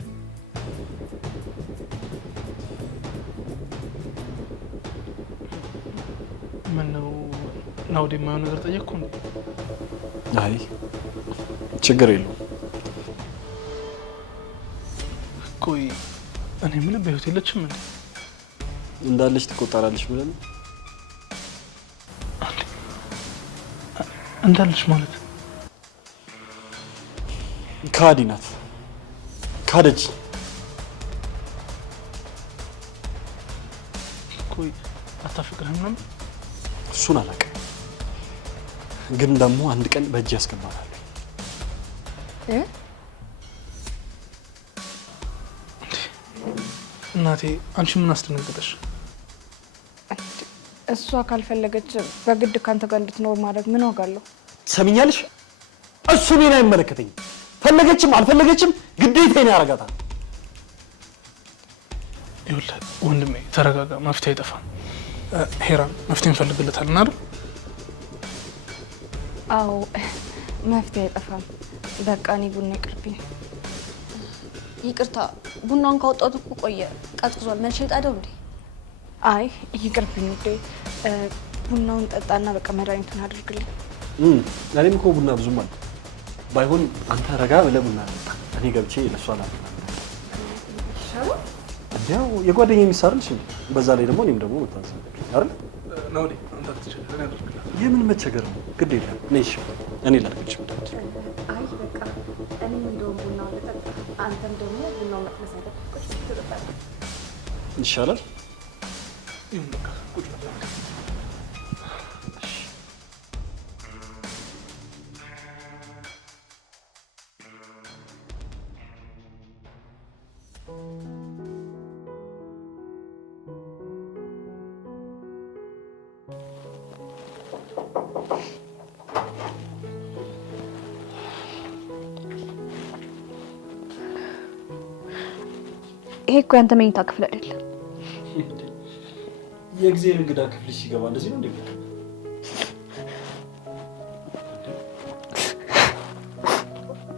ምነው ናውዴ የማየው ነገር ጠየቅኩ እንዴ? አይ ችግር የለውም። ቆይ እኔ የምልህ በህይወት የለችም እንዴ? እንዳለች ትቆጠራለች ብለህ ነው? እንዳለች ማለት ካዲ ናት። ካደች። ቆይ አታፈቅርህም ነበር? እሱን አላውቅም፣ ግን ደግሞ አንድ ቀን በእጅ ያስገባታል። እናቴ አንቺ ምን አስደነገጠሽ? እሷ ካልፈለገች በግድ ካንተ ጋር እንድትኖር ማድረግ ምን ዋጋ አለው? ትሰሚኛለሽ? እሱ እኔን አይመለከተኝም። ፈለገችም አልፈለገችም ግዴታዬን ያደርጋታል። ይኸውልህ ወንድሜ ተረጋጋ፣ መፍትሄ አይጠፋም። ሄራን መፍትሄ እንፈልግለታለን አይደል? አዎ መፍትሄ አይጠፋም። በቃ እኔ ቡና ይቅርብኝ። ይቅርታ ቡናውን ካወጣሁት እኮ ቆየ፣ ቀዝቅዟል። መልሼ ልጣደው እንዴ? አይ ይቅርብኝ ውዴ። ቡናውን ጠጣና በቃ መድኃኒቱን አድርግልኝ። እኔም እኮ ቡና ብዙም አለ ባይሆን አንተ ረጋ ብለህ ቡና ጠጣ። እኔ ገብቼ ለሷ ላፍላ እንዲያው የጓደኛዬ የሚሳርልሽ በዛ ላይ ደግሞ እኔም ደግሞ መታዘብ አይደል? ናውዴ አንተ ትችላለህ፣ እኔ አደርግልሃለሁ። የምን መቸገር ነው? ግድ የለም ነይ። እሺ እኔ ላድርግልሽ። አይ በቃ እኔ እንደውም ቡናውን ልጠጣ፣ አንተም ደግሞ ቡናውን መቅመስ አይደብቅሽ ትጠጣለህ። ይሻላል። ይሁን በቃ ቁጭ በል። ይሄ እኮ ያንተ መኝታ ክፍል አይደለም። የጊዜር እንግዳ ክፍልሽ ሲገባ እንደዚህ ነው እንዴ?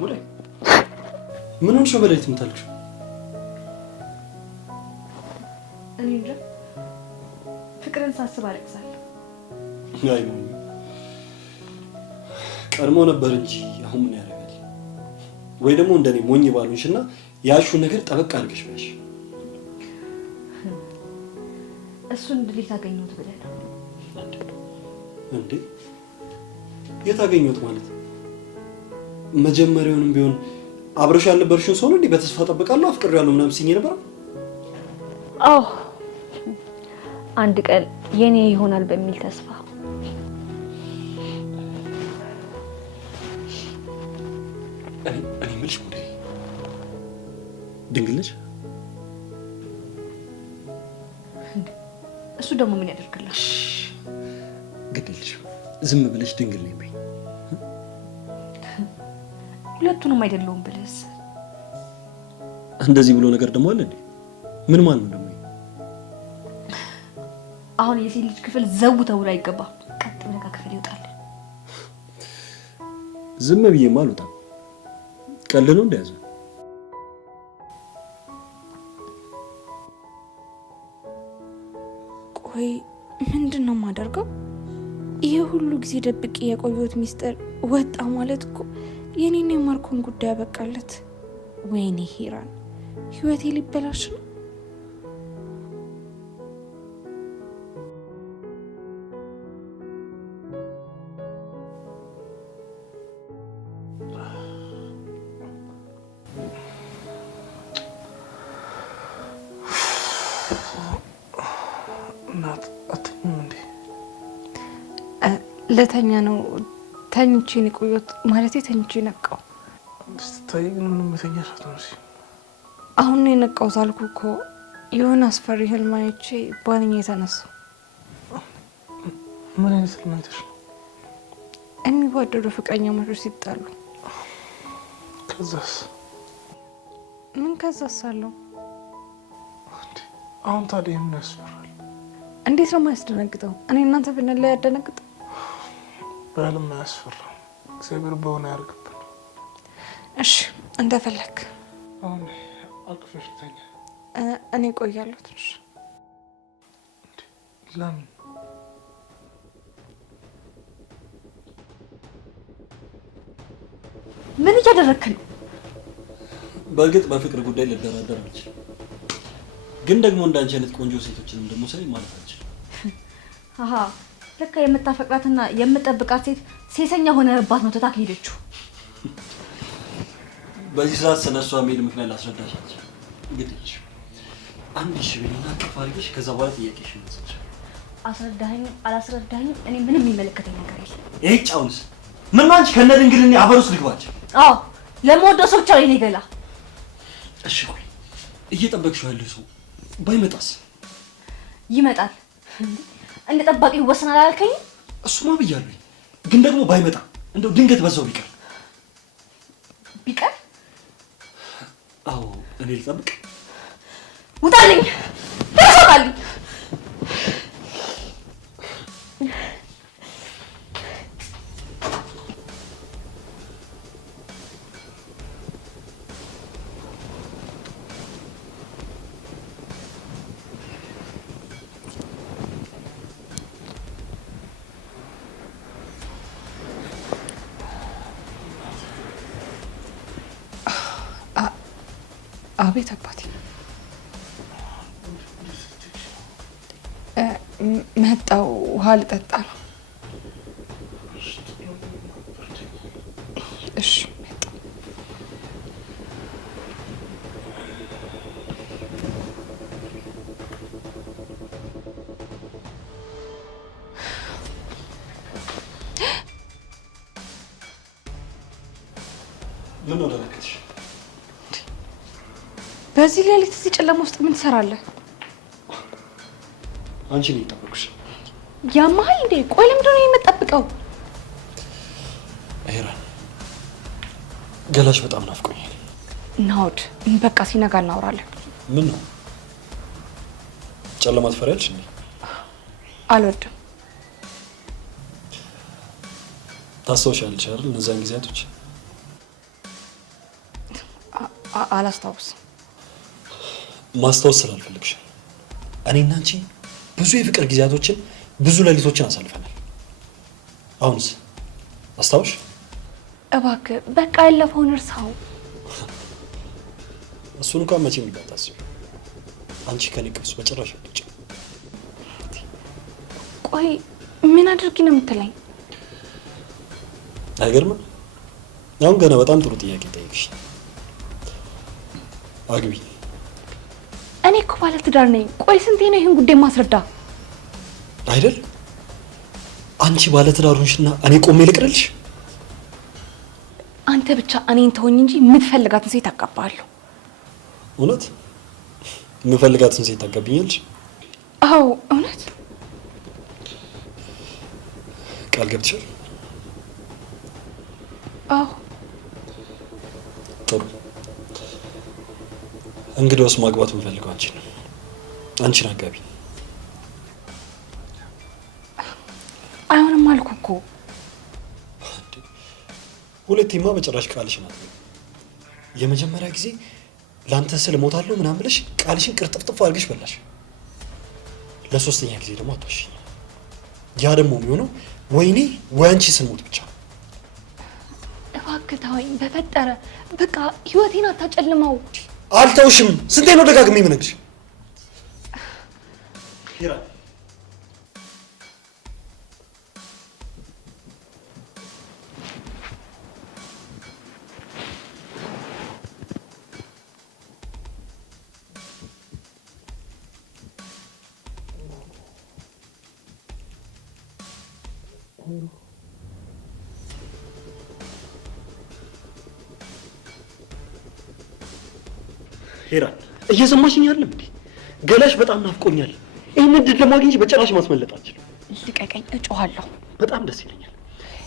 ሙሌ ምን ሆንሽ? በሌሊት የምታልቅሽው? እኔ እንጃ ፍቅርን ሳስብ አለቅሳለሁ። አይ ቀድሞ ነበር እንጂ አሁን ምን ያደርጋል? ወይ ደግሞ እንደኔ ሞኝ ባሉንሽና ያሹ ነገር ጠበቅ አድርገሽ በሽ። እሱን እንዴት አገኘሁት ብለህ ነው እንዴ? የት አገኘሁት ማለት? መጀመሪያውንም ቢሆን አብረሽ ያልነበርሽውን ሰው ነው እንዴ በተስፋ ጠብቃለሁ አፍቅሬያለሁ ምናምን ሲኝ ነበር? አዎ አንድ ቀን የኔ ይሆናል በሚል ተስፋ። እኔ የምልሽ ሙዴ ድንግል ነሽ? እሱ ደግሞ ምን ያደርግልሃል? ግድልሽ ዝም ብለሽ ድንግል ነኝ በይ። ሁለቱንም አይደለውም ብለስ? እንደዚህ ብሎ ነገር ደግሞ አለ እንዴ? ምን ማለት ነው ደግሞ? አሁን የሴት ልጅ ክፍል ዘው ተብሎ አይገባም። ቀጥ ብለህ ክፍል ይወጣል። ዝም ብዬማ አልወጣም። ቀልድ ነው እንደያዘ። ቆይ ምንድን ነው የማደርገው? ይሄ ሁሉ ጊዜ ደብቄ የቆየሁት ሚስጥር ወጣ ማለት እኮ የኔና የማርኮን ጉዳይ ያበቃለት። ወይኔ ሂራን፣ ህይወቴ ሊበላሽ ነው። እናት አትኝም እንዴ? ለተኛ ነው ተኝቼ ነው የቆየሁት። ማለቴ ተኝቼ ነቃው። ስትታይ ግን ምንም መተኛሽ አትመስይ። አሁን ነው የነቃሁት አልኩህ እኮ። የሆነ አስፈሪ ህልም አይቼ ባንኛ የተነሳው። ምን አይነት ህልም አይተሽ ነው? የሚዋደዱ ፍቅረኛሞች ሲጣሉ። ከዛስ? ምን ከዛስ አለው? አሁን ታዲያ ምን ያስፈራል? እንዴት ነው የማያስደነግጠው? እኔ እናንተ ብንለይ ያደነግጥ? በህልም አያስፈራም። እግዚአብሔር በሆነ ያርግብን። እሺ እንደፈለክ። አሁን አቅፈሽ ተኛ። እኔ ቆያለሁ ትንሽ። ለምን? ምን እያደረክ ነው? በእርግጥ በፍቅር ጉዳይ ልደራደር አልችልም፣ ግን ደግሞ እንዳንቺ አይነት ቆንጆ ሴቶችንም ደግሞ ሳይ ማለት አልችልም። አሃ ለካ የምታፈቅራትና የምጠብቃት ሴት ሴሰኛ ሆነባት ነው ትታ ሄደችው። በዚህ ሰዓት ስለሷ ሜል ምክንያት ላስረዳሽ አልችልም። እንግዲህ አንድ ሺህ ብሌና ከፍ አድርገሽ ከዛ በኋላ ጥያቄሽን መልሰሽ አስረዳኸኝም አላስረዳኸኝም እኔ ምንም የሚመለከተኝ ነገር የለም። ይሄ ጫውንስ ምን ማንች ከነ ድንግልና አፈሩስ ልግባች? አዎ ለሞዶ ሰው ብቻ ነው ይገላ። እሺ ቆይ እየጠበቅሽው ያለው ሰው ባይመጣስ? ይመጣል። እንደ ጠባቂ ይወሰናል አልከኝ? እሱማ ብያለሁ፣ ግን ደግሞ ባይመጣ እንደው ድንገት በዛው ቢቀር ቢቀር? አዎ እኔ ልጠብቅ። ውጣልኝ! ተሰጣልኝ! አቤት አባቴ። መጣው ውሃ ልጠጣ ነው። እሺ መጣ። ምን ነው ለለከትሽ? በዚህ ሌሊት እዚህ ጨለማ ውስጥ ምን ትሰራለህ? አንቺ ነው የጠበቅሽ። ያማሃል እንዴ? ቆይ ለምንድን ነው የምጠብቀው? ሄራን ገላሽ በጣም ናፍቆኛል። ናውድ በቃ ሲነጋ እናወራለን። ምን ነው ጨለማ ትፈሪያለሽ እንዴ? አልወድም። ታስታውሻለሽ አይደል እነዛን ጊዜያቶች? አላስታውስም። ማስታወስ ስላልፈልግሽ እኔና አንቺ ብዙ የፍቅር ጊዜያቶችን ብዙ ሌሊቶችን አሳልፈናል። አሁንስ አስታውሽ? እባክህ በቃ ያለፈውን እርሳው። እሱን እንኳን መቼም እንዳታስቢ። አንቺ ከኔ ቅርስ በጭራሽ አትጭ። ቆይ ምን አድርጊ ነው የምትለኝ? አይገርምም? አሁን ገና በጣም ጥሩ ጥያቄ ጠይቅሽ። አግቢ። እኔ እኮ ባለ ትዳር ነኝ። ቆይ ስንቴ ነው ይሄን ጉዳይ ማስረዳ አይደል? አንቺ ባለ ትዳር ሆንሽና እኔ ቆሜ ልቅርልሽ? አንተ ብቻ እኔን ተወኝ እንጂ የምትፈልጋትን ሴት አጋባለሁ። እውነት? የምፈልጋትን ሴት ታጋቢኛለሽ? አዎ እውነት። ቃል ገብተሻል? አዎ። ጥሩ። እንግዲያውስ ማግባት የምፈልገው አንቺን ነው። አንቺን አጋቢ። አይሆንም አልኩ እኮ። ሁለቴማ በጭራሽ ቃልሽን አትበይም። የመጀመሪያ ጊዜ ላንተ ስል እሞታለሁ ምናምን ብለሽ ቃልሽን ቅርጥፍጥፍ አድርገሽ በላሽ። ለሶስተኛ ጊዜ ደግሞ አትዋሽኝ። ያ ደግሞ የሚሆነው ወይኔ ወይ አንቺ ስንሞት ብቻ። እባክህ ተወኝ በፈጠረ። በቃ ህይወቴን አታጨልመው። አልተውሽም። ስንቴ ነው ደጋግሜ የምነግርሽ? ሂራ ሄራን እየሰማሽኝ አይደለም እንዴ? ገላሽ በጣም ናፍቆኛል። ይሄን እድል ለማግኘት በጭራሽ ማስመለጥ አልችልም። ልቀቀኝ፣ እጮሃለሁ። በጣም ደስ ይለኛል።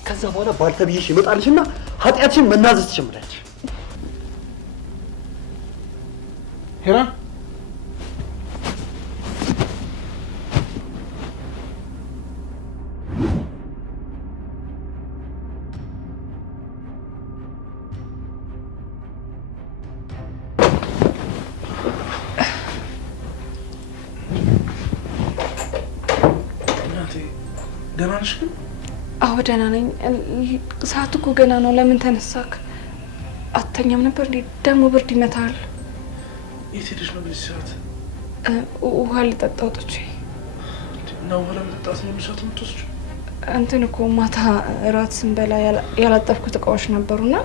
ከዛ በኋላ ባልተብዬሽ ይመጣልሽና ኃጢአትሽን መናዘዝ ትጀምሪያለሽ። ሄራን ደህና ነሽ ግን? አዎ ደህና ነኝ። ሰዓቱ እኮ ገና ነው። ለምን ተነሳክ? አተኛም ነበር እንዴ? ደግሞ ብርድ ይመታል። የት ሄደሽ ነው በዚህ ሰዓት? ውሃ ልጠጣ ወጥቼ። እና ውሃ ለመጠጣት ነው ሰዓት የምትወስጂው? እንትን እኮ ማታ እራት ስንበላ ያላጠብኩት እቃዎች ነበሩና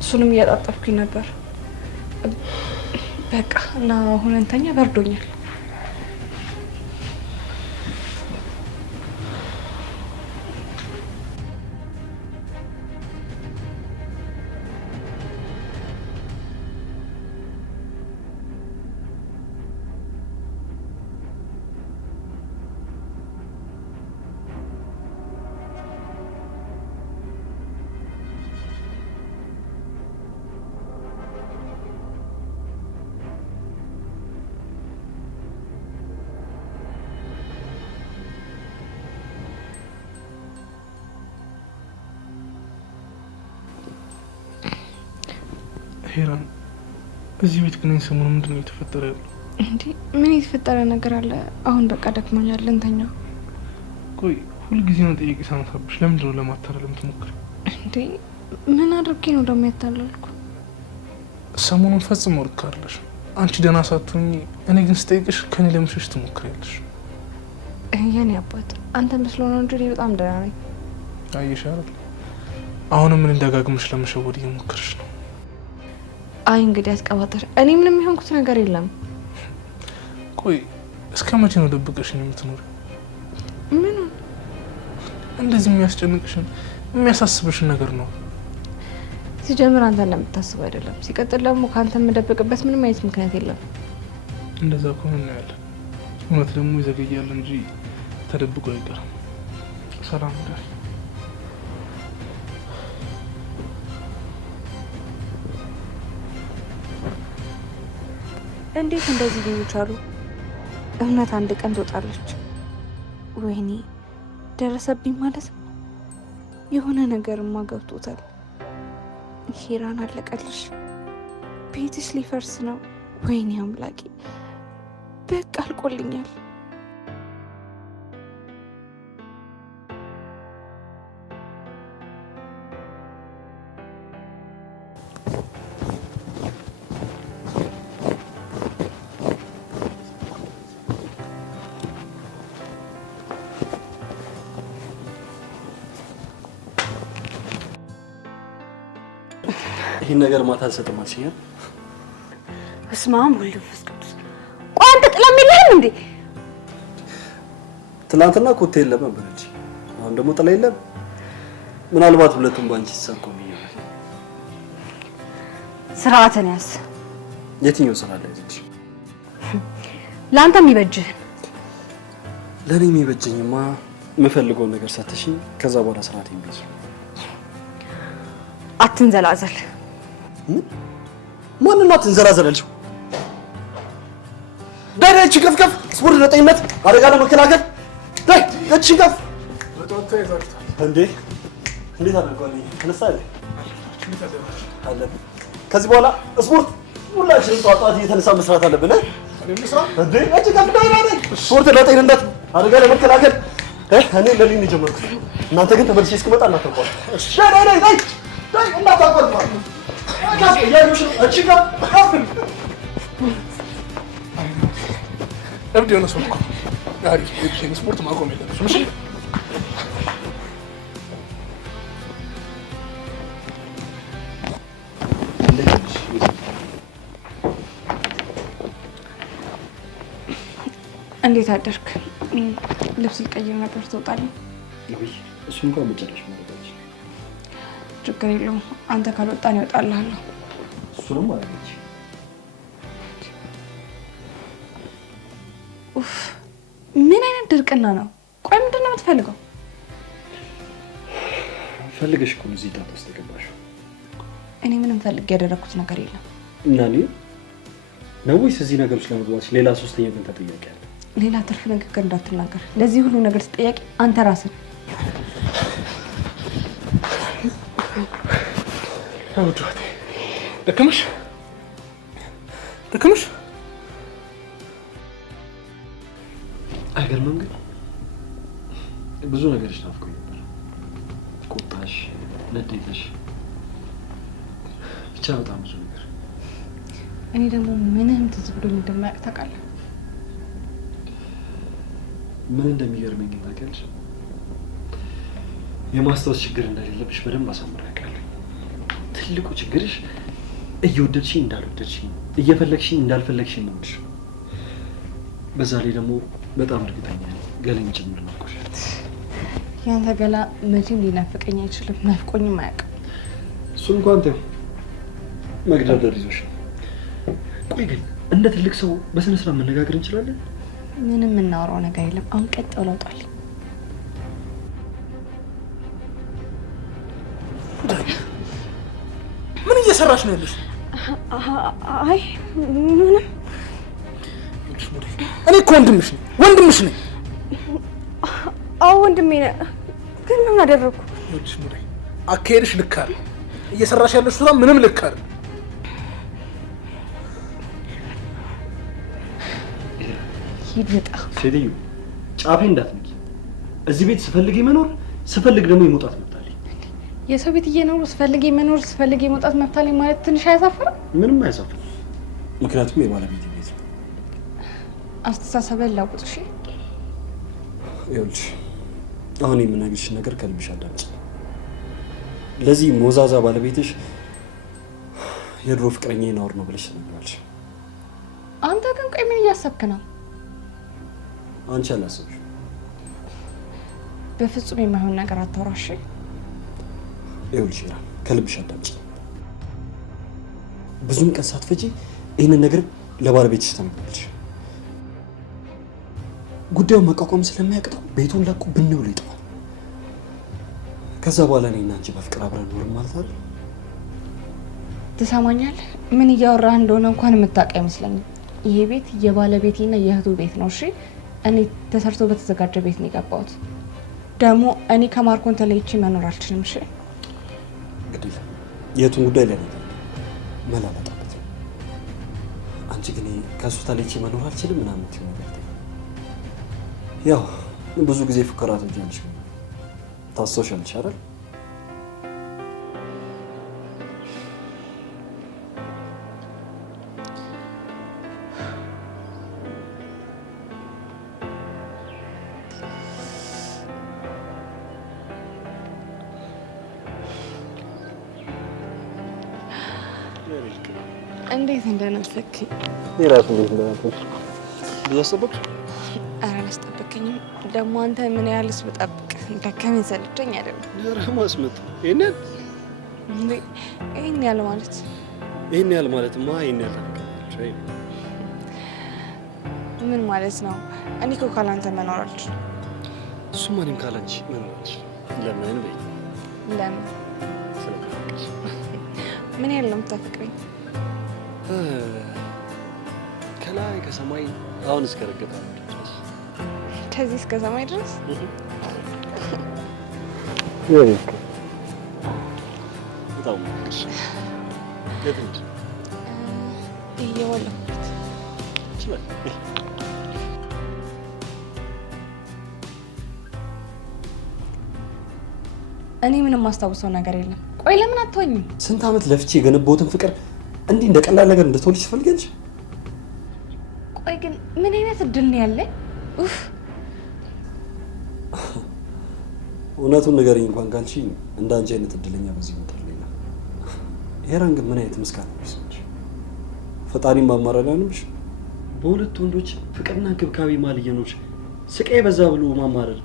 እሱንም እያጣጠብኩኝ ነበር። በቃ እና አሁን እንተኛ፣ በርዶኛል። ሄራን እዚህ ቤት ግን ሰሞኑን ምንድን ነው የተፈጠረ ያለው? እንዴ ምን የተፈጠረ ነገር አለ? አሁን በቃ ደክሞኛል፣ እንተኛ። ቆይ ሁልጊዜ ነው ጥያቄ ሳነሳብሽ ለምንድን ነው ለማታለል የምትሞክሪው? እንዴ ምን አድርጌ ነው ደግሞ ያታለልኩ? ሰሞኑን ፈጽሞ ልክ አይደለሽ። አንቺ ደህና ሳትሆኚ እኔ ግን ስጠይቅሽ ከኔ ለመሸሽ ትሞክሪያለሽ። የኔ አባት አንተ መስሎ ነው እንጂ እኔ በጣም ደህና ነኝ። አየሽ አይደል? አሁንም ምን እንዳጋግምሽ ለመሸወድ እየሞከርሽ ነው። አይ እንግዲህ አትቀባጥር። እኔ ምንም የሆንኩት ነገር የለም። ቆይ እስከ መቼ ነው ደብቀሽኝ የምትኖሪው? ምን እንደዚህ የሚያስጨንቅሽን የሚያሳስብሽን ነገር ነው? ሲጀምር አንተ እንደምታስበው አይደለም። ሲቀጥል ደግሞ ከአንተ የምደብቅበት ምንም አይነት ምክንያት የለም። እንደዛ ከሆነ እናያለን። እውነት ደግሞ ይዘገያል እንጂ ተደብቆ አይቀርም። ሰላም ዳር እንዴት እንደዚህ ሊሆኑ? እውነት አንድ ቀን ትወጣለች። ወይኔ ደረሰብኝ ማለት ነው። የሆነ ነገርማ ገብቶታል። ሂራን አለቀልሽ። ቤትሽ ሊፈርስ ነው። ወይኔ አምላኬ፣ በቃ አልቆልኛል። ይህን ነገር ማታ አልሰጥም አልሽኝ። በስመ አብ ወወልድ ወመንፈስ ቅዱስ። ቆይ አንተ ጥላም የለህም እንዴ? ትናንትና ኮቴ የለም ነበረች፣ አሁን ደግሞ ጥላ የለም። ምናልባት ሁለቱም ባንቺ ተሳቆ ነው። ስርዓትን ያዝ። የትኛው ስራ ላይ እዚህ? ለአንተ የሚበጅህን። ለኔ የሚበጀኝማ የምፈልገውን ነገር ሰጥሽኝ፣ ከዛ በኋላ ስርዓቴን ቢይዝ። አትንዘላዘል። ማንና አትንዘላዘል አልሽው? ዳይ እቺ ከፍከፍ ስፖርት ለጤንነት አደጋ ለመከላከል ዳይ እቺ ከፍ በጣጣ ይዛርታል እንዴ! እንዴት አደርጋለሁ? ተነሳለ አለ። ከዚህ በኋላ ስፖርት ሁላችንም ጧጧት እየተነሳ መስራት አለብን። እኔም ልስራ እንዴ! እቺ ከፍ ዳይ ስፖርት ለጤንነት አደጋ ለመከላከል እኔ ለሊን ጀመርኩት። እናንተ ግን ተመልሼ እስክመጣ እናተቋል። ዳይ እናታቆርጥ ካፍ ያዩሽ እቺ ከፍ እብድ የሆነ ሰው እኮ አሪፍ የብሽን ስፖርት ማቆም የለብሽም። እሺ እንዴት አደርክ? ልብስ ልቀይር ነበር ትወጣለህ? እሱ እንኳን መጨረሻ ማለታች ችግር የለውም። አንተ ካልወጣን ይወጣልሃለሁ። እሱንም አለች። ምን አይነት ድርቅና ነው? ቆይ ምንድን ነው የምትፈልገው? ፈልገሽ እኮ እዚህ ጣጣ ውስጥ የገባሽው። እኔ ምንም ፈልግ ያደረኩት ነገር የለም። እና ነው ወይስ እዚህ ነገር ውስጥ ለመግባትሽ ሌላ ሶስተኛ ግን ተጠያቂ አለ? ሌላ ትርፍ ንግግር እንዳትናገር። ለዚህ ሁሉ ነገር ተጠያቂ አንተ ራስህ። አውጣት ደከመሽ ደከመሽ። አይገርምም? ግን ብዙ ነገሮች ናፍቆኝ ነበር። ቁጣሽ፣ ንዴትሽ፣ ብቻ በጣም ብዙ ነገር። እኔ ደግሞ ምንም ትዝ ብሎኝ እንደማያውቅ ታውቃለህ። ምን እንደሚገርመኝ ግን ታውቂያለሽ? የማስታወስ ችግር እንደሌለብሽ በደንብ አሳምሬ አውቃለሁ። ትልቁ ችግርሽ እየወደድሽኝ እንዳልወደድሽኝ፣ እየፈለግሽኝ እንዳልፈለግሽኝ ነው። በዛ ላይ ደግሞ በጣም እርግጠኛ ነኝ ገለኝ ጭምር ናፍቆሻል። ያንተ ገላ መቼም ሊናፍቀኝ አይችልም። ናፍቆኝም አያውቅም። እሱ እንኳን ተይው፣ መግደርደር ይዞሽ። ቆይ ግን እንደ ትልቅ ሰው በስነ ስርዓት መነጋገር እንችላለን? ምንም የምናወራው ነገር የለም። አሁን ቀጥ ብለው አውጣልኝ። ምን እየሰራሽ ነው ያለሽ? አይ ምንም። እኔ እኮ ወንድምሽ ነኝ። አዎ ወንድሜ ነህ። ግን ምን አደረኩ? ይኸውልሽ ሙዳይ፣ አካሄድሽ ልክ አይደል። እየሰራሽ ያለሽ ስራ ምንም ልክ አይደል። ሂድ ውጣ። ሴትዮ ጫፌ እንዳትነቂ። እዚህ ቤት ስፈልግ መኖር ስፈልግ ደግሞ የመውጣት መብት አለኝ። የሰው ቤት እየኖሩ ስፈልግ መኖር ስፈልግ የመውጣት መብት አለኝ ማለት ትንሽ አያሳፍርም? ምንም አያሳፍርም። ምክንያቱም የባለቤቴ ቤት ነው። አስተሳሰብህን ለውጥ። እሺ ይኸውልሽ አሁን የምነግርሽ ነገር ከልብሽ አዳምጪ። ለዚህ ሞዛዛ ባለቤትሽ የድሮ ፍቅረኛ ይኖር ነው ብለሽ ትነግራለሽ። አንተ ግን ቆይ ምን እያሰብክ ነው? አንቺ አላሰብሽም። በፍጹም የማይሆን ነገር አታውራሽ። ይኸውልሽ ከልብሽ አዳምጪ። ብዙም ቀን ሳትፈጂ ይህንን ነገር ለባለቤትሽ ተነግሪያለሽ። ጉዳዩን መቋቋም ስለማያቅተው ቤቱን ለቁ ብን ብሎ ይጠፋል። ከዛ በኋላ እኔና አንቺ በፍቅር አብረን ኖርም ማለት አይደል? ትሰማኛለህ? ምን እያወራህ እንደሆነ እንኳን የምታውቅ አይመስለኝም። ይሄ ቤት የባለቤቴና የእህቱ ቤት ነው። እሺ እኔ ተሰርቶ በተዘጋጀ ቤት ነው የገባሁት። ደግሞ እኔ ከማርኮን ተለይቼ መኖር አልችልም። እሺ እንግዲህ የቱን ጉዳይ ላይ ነው መላላጣበት። አንቺ ግን ከሱ ተለይቼ መኖር አልችልም ምናምን ትይው ነገር ያው ብዙ ጊዜ ፉከራ ትወጃለሽ። ታስታውሻለሽ አይደል? እንዴት እንደናፈቅኝ የራሱ እንዴት እንደናፈቅሽ ብዙ አስጠበቅሽ? ኧረ አላስጠበቅኝም። ደግሞ አንተ ምን ያህልስ ብጠብቅ ደከመኝ ሰለቸኝ አይደለም። ኧረ ማስመጥ ይሄን ያህል ማለት ይሄን ያህል ማለትማ ይሄን ያህል ምን ማለት ነው? እኔ እኮ ካላንተ መኖር አልችልም። እሱማ እኔም ካላንቺ መኖር አልችልም። ለምን በይ? ለምን? ምን ያህል ነው የምታፈቅረኝ? ከላይ ከሰማይ አሁን እስከ ረገጣ ድረስ ከዚህ እስከ ሰማይ ድረስ በጣም እየወለኩት ይችላል። እኔ ምንም ማስታውሰው ነገር የለም። ቆይ ለምን አትወኝም? ስንት ዓመት ለፍቼ የገነባሁትን ፍቅር እንዲህ እንደ ቀላል ነገር እንድትወልጅ ትፈልጊያለሽ? ቆይ ግን ምን አይነት እድል ነው ያለኝ? ኡፍ እውነቱን ንገሪኝ እንኳን ካልሽ እንደ አንቺ አይነት እድለኛ በዚህ ምድር ላይ ነው። ሄራን ግን ምን አይነት ምስጋና ይመስልሽ? ፈጣሪን ማማረር ያንብሽ። በሁለት ወንዶች ፍቅርና እንክብካቤ መሀል እየኖርሽ ስቃይ በዛ ብሎ ማማረር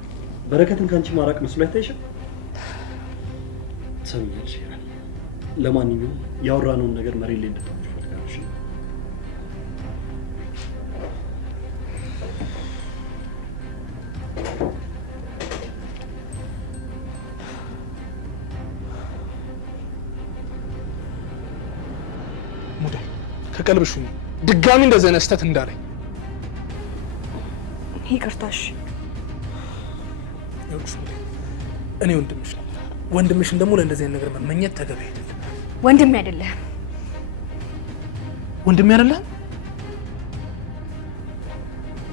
በረከትን ካንቺ ማራቅ መስሎ አይታይሽም? ሰምኛለሽ ሄራን። ለማንኛውም ያወራነውን ነገር መሬት ላይ እንድታወጪ እፈልጋለሁ። ሙዳይ ከቀልብሽ ሁኚ። ድጋሚ እንደዚህ አይነት ስህተት እንዳለኝ ይቅርታሽ። ይኸውልሽ ሙዳይ፣ እኔ ወንድምሽ ነው። ወንድምሽን ደግሞ ለእንደዚህ አይነት ነገር መመኘት ተገቢ አይደለም። ወንድሜ አይደለህም። ወንድሜ አይደለህም?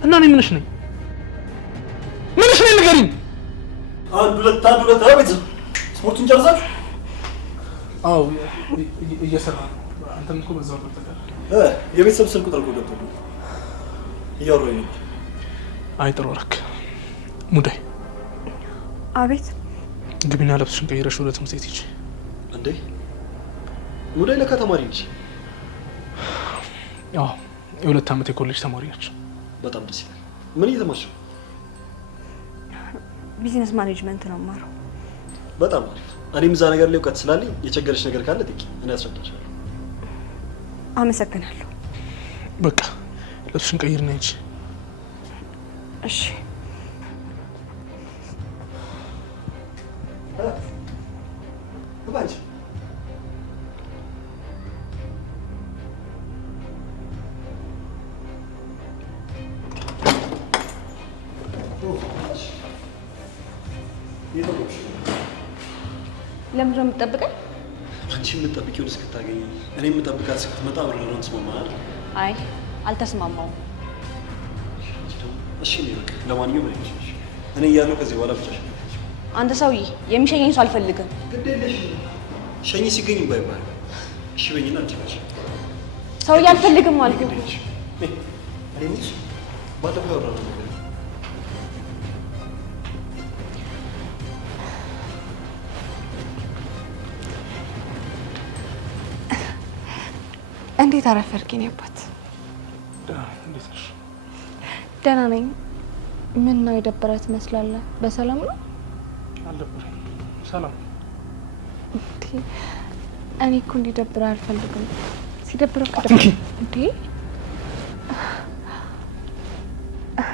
እና እኔ ምንሽ ነኝ? ምንሽ ነኝ ንገሪኝ። አንድ ሁለት አቤት። ስፖርቱን ጨርሳችሁ? አዎ እየሰራ ነው። አንተም እኮ በዛው ተጠቀም። የቤተሰብ ስልክ ቁጥር እኮ ገብቶልኝ እያወራኝ ነው። አይ ጥሩ አደረክ። ሙዳይ አቤት። ግቢና ልብስሽን ቀይረሽ ወደ ትምህርት ቤት ሂጂ። እንዴ ሙዳይ ለካ ተማሪ ነች? አዎ የ2 ዓመት የኮሌጅ ተማሪ ነች። በጣም ደስ ይላል። ምን እየተማርሽ ነው? ቢዝነስ ማኔጅመንት ነው የማረው። በጣም አሪፍ። እኔም እዛ ነገር ላይ እውቀት ስላለኝ የቸገረሽ ነገር ካለ ጥቂ፣ እኔ አስረዳሻለሁ። አመሰግናለሁ። በቃ ልብስሽን ቀይርና ሂጂ። እሺ። ባንቺ ለምን ነው የምትጠብቀኝ? አንቺ የምትጠብቂውን እስክታገኝ እኔ የምጠብቃት እስክትመጣ አብረን ነው ተስማማናል? አይ አልተስማማውም። እሺ ነው በቃ። ለማንኛውም እኔ እያለሁ ከዚህ በኋላ ብቻሽ አንተ ሰውዬ የሚሸኘኝ ሰው አልፈልግም። ግድ የለሽም። ሸኝ ሲገኝ ባይባል እሺ በይና አንቺ ሰውዬ አልፈልግም አልኩህ። እኔ ምንሽ ባለፈው ያወራነው ነገር እንዴት አረፈድከኝ አባት? እንዴት ነሽ? ደህና ነኝ። ምን ነው የደበረህ ትመስላለህ? በሰላም ነው? አልደበረኝም፣ ሰላም። እኔ እኮ እንዲደብርህ አልፈልግም። ሲደብረህ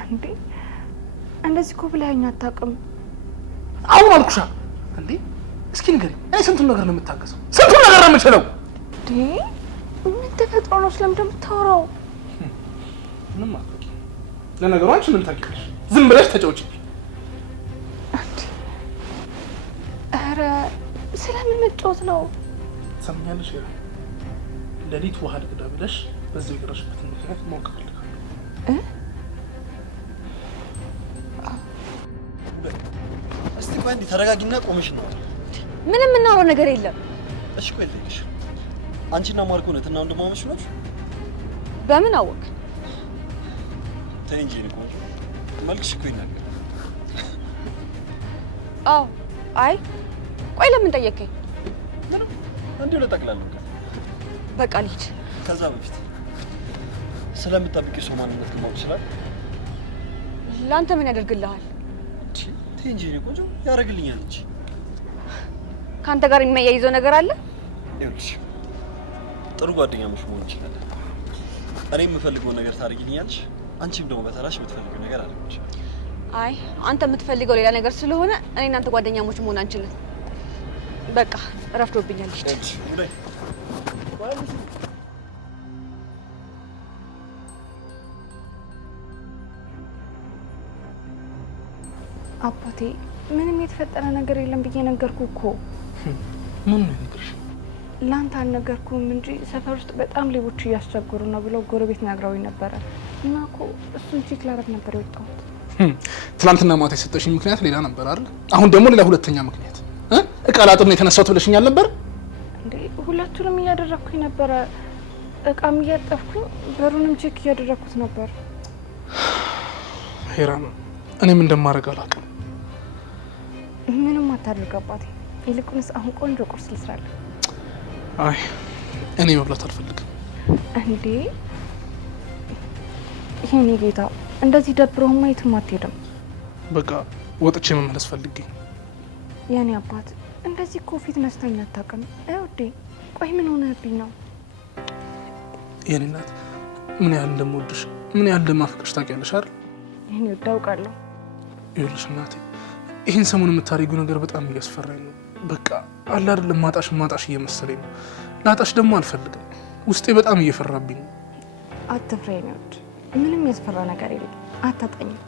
እንዴ እንደዚህ እኮ ብለኸኝ አታውቅም። አሁን አልኩሻ እንዴ። እስኪ ንገሪኝ፣ እኔ ስንቱን ነገር ነው የምታገሰው? ስንቱን ነገር ነው የምችለው? እንዴ ምን ተፈጥሮ ነው? ስለምን እንደምታወራው? ምንም አታውቂም። ለነገሩ አንቺ ምን ታውቂያለሽ? ዝም ብለሽ ተጫውጪ። ኧረ ስለምን መጫወት ነው? ትሰምኛለሽ? ሌሊት ውሃ ልቅዳ ብለሽ በዚህ የቀረሽበትን ምክንያት ማወቅ እፈልጋለሁ። እስቲ ቆይ እንዴ ተረጋጊና ቆመሽ ነው። ምንም የምናወራው ነገር የለም። እሺ ቆይ ልልሽ፣ አንቺና ማርኮ እውነትና ወንድማማች ናችሁ? በምን አወቅ? ተይ እንጂ ነው መልክሽ እኮ ይናገር። አዎ። አይ ቆይ ለምን ጠየቀኝ? ምንም እንዲሁ ለጠቅላለሁ። በቃ ልሂድ። ከዛ በፊት ስለምትጠብቂው ሰው ማንነት ግን ማወቅ ይችላል? ለአንተ ምን ያደርግልሃል? ተይ እንጂ የእኔ ቆንጆ፣ ያደርግልኛል እንጂ። ከአንተ ጋር የሚያያይዘው ነገር አለ? ይኸውልሽ ጥሩ ጓደኛሞች መሆን እንችላለን። እኔ የምፈልገውን ነገር ታደርጊልኛለሽ፣ አንቺም ደግሞ በተራሽ የምትፈልጊው ነገር አድርግልሽ። አይ አንተ የምትፈልገው ሌላ ነገር ስለሆነ እኔ እናንተ ጓደኛሞች መሆን አንችልም። በቃ ረፍዶብኛል። አባቴ ምንም የተፈጠረ ነገር የለም ብዬ ነገርኩ እኮ። ምን ነው ነገርሽ? ላንተ አልነገርኩም እንጂ ሰፈር ውስጥ በጣም ሌቦች እያስቸገሩ ነው ብለው ጎረቤት ነግረውኝ ነበረ እና እኮ እሱን ቼክ ላደርግ ነበር የወጣሁት። ትናንትና ማታ የሰጠሽኝ ምክንያት ሌላ ነበር አይደል? አሁን ደግሞ ሌላ ሁለተኛ ምክንያት እቃ ላጥብ ነው የተነሳሁት ብለሽኛል ነበር እንዴ? ሁለቱንም እያደረግኩኝ ነበረ። እቃም እያጠብኩኝ በሩንም ቼክ እያደረግኩት ነበር። ሄራን፣ እኔም እንደማደርግ አላውቅም። ምንም አታድርግ አባቴ። ይልቁንስ አሁን ቆንጆ ቁርስ ልስራለሁ። አይ እኔ መብላት አልፈልግም። እንዴ ይሄኔ ጌታ፣ እንደዚህ ደብሮህማ የትም አትሄድም። በቃ ወጥቼ መመለስ ፈልጌ። የኔ አባት እንደዚህ እኮ ፊት ነስተኛ አታውቅም። ውዴ ቆይ ምን ሆነህብኝ ነው? የኔ እናት ምን ያህል እንደምወድሽ ምን ያህል እንደማፈቅርሽ ታውቂያለሽ አይደል? ይሄን አውቃለሁ። ይኸውልሽ እናቴ፣ ይህን ሰሞን የምታደርጊው ነገር በጣም እያስፈራኝ ነው። በቃ አለ አይደለም ማጣሽ እየመሰለኝ ነው። ላጣሽ ደግሞ አልፈልግም። ውስጤ በጣም እየፈራብኝ ነው። አትፍራ የኔ ውድ፣ ምንም ያስፈራ ነገር የለም። አታጣኝም።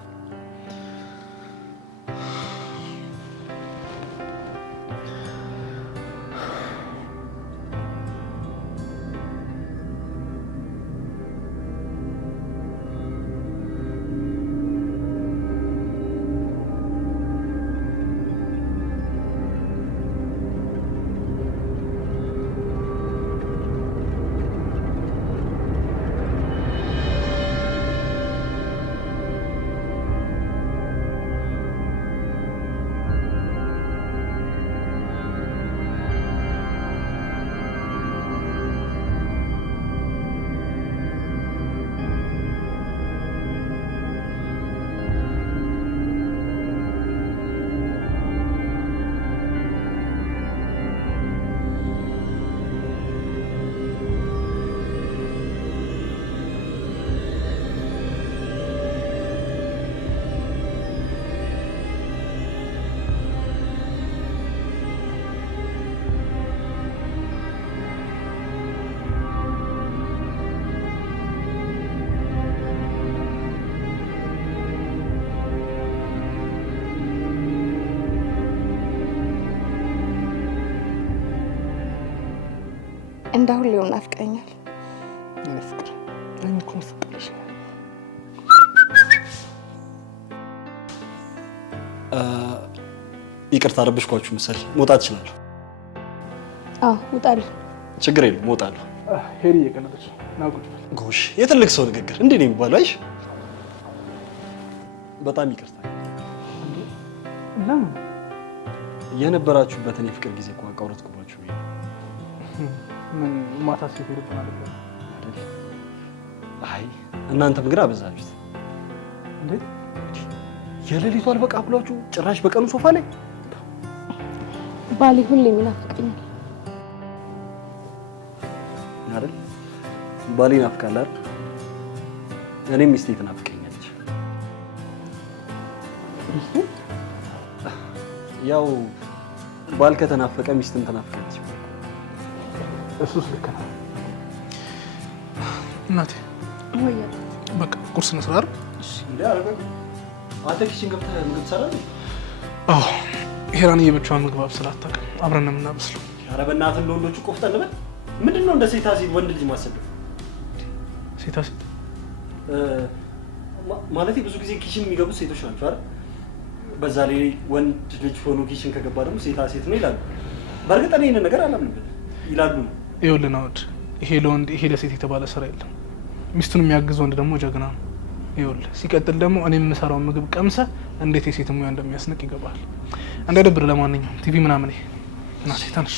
እንዳሁን ሊሆን ናፍቀኛል። እኔ ፍቅር እኔ እኮ ፍቅርሽ ይቅርታ ረብሽኳችሁ መሰል። መውጣት እችላለሁ? ውጣልኝ። ችግር የለም እወጣለሁ። ሄሪ እየቀለደች ነው። ጎሽ፣ የትልቅ ሰው ንግግር እንዴ ነው የሚባለው? አይሽ በጣም ይቅርታ። ለምን የነበራችሁበትን የፍቅር ጊዜ እኮ አቋረጥኩባችሁ። ምን ማታ ሴት ይልብና አይደል? አይ እናንተም ግን አበዛችሁት። እንዴት የሌሊቱ አልበቃ ብላችሁ ጭራሽ በቀኑ ሶፋ ላይ። ባሌ ሁሌም ይናፍቀኛል አይደል? ባሌ ይናፍቃል አይደል? እኔም ሚስቴ ትናፍቀኛለች። ያው ባል ከተናፈቀ ሚስትም ትናፍቀኛለች። እሱስ ልክ ነው እናቴ። በቃ ቁርስ እንስራ አይደል? እንዴ አረጋግ አንተ ኪችን ገብተህ ምግብ ትሰራለህ? አዎ ሄራን የብቻዋን ምግብ አብስላ አታውቅም። አብረን ነው የምናበስለው። ኧረ በእናትህ እንደወንዶቹ ቆፍጠን በል። ምንድነው እንደ ሴታ ሴት ወንድ ልጅ ማሰብ? ሴታ ሴት ማለት ብዙ ጊዜ ኪችን የሚገቡት ሴቶች ናቸው አይደል? በዛ ላይ ወንድ ልጅ ሆኖ ኪችን ከገባ ደግሞ ሴታ ሴት ነው ይላሉ። በእርግጥ እኔ ይሄን ነገር አላምንበትም ይላሉ ነው። ይኸውልህ ናውድ፣ ይሄ ለወንድ ይሄ ለሴት የተባለ ስራ የለም። ሚስቱን የሚያግዝ ወንድ ደግሞ ጀግና ነው። ይኸውልህ ሲቀጥል ደግሞ እኔ የምሰራውን ምግብ ቀምሰህ እንዴት የሴት ሙያ እንደሚያስንቅ ይገባል። እንዳይደብር ለማንኛውም ቲቪ ምናምን ይሄ እናቴ ተነሽ።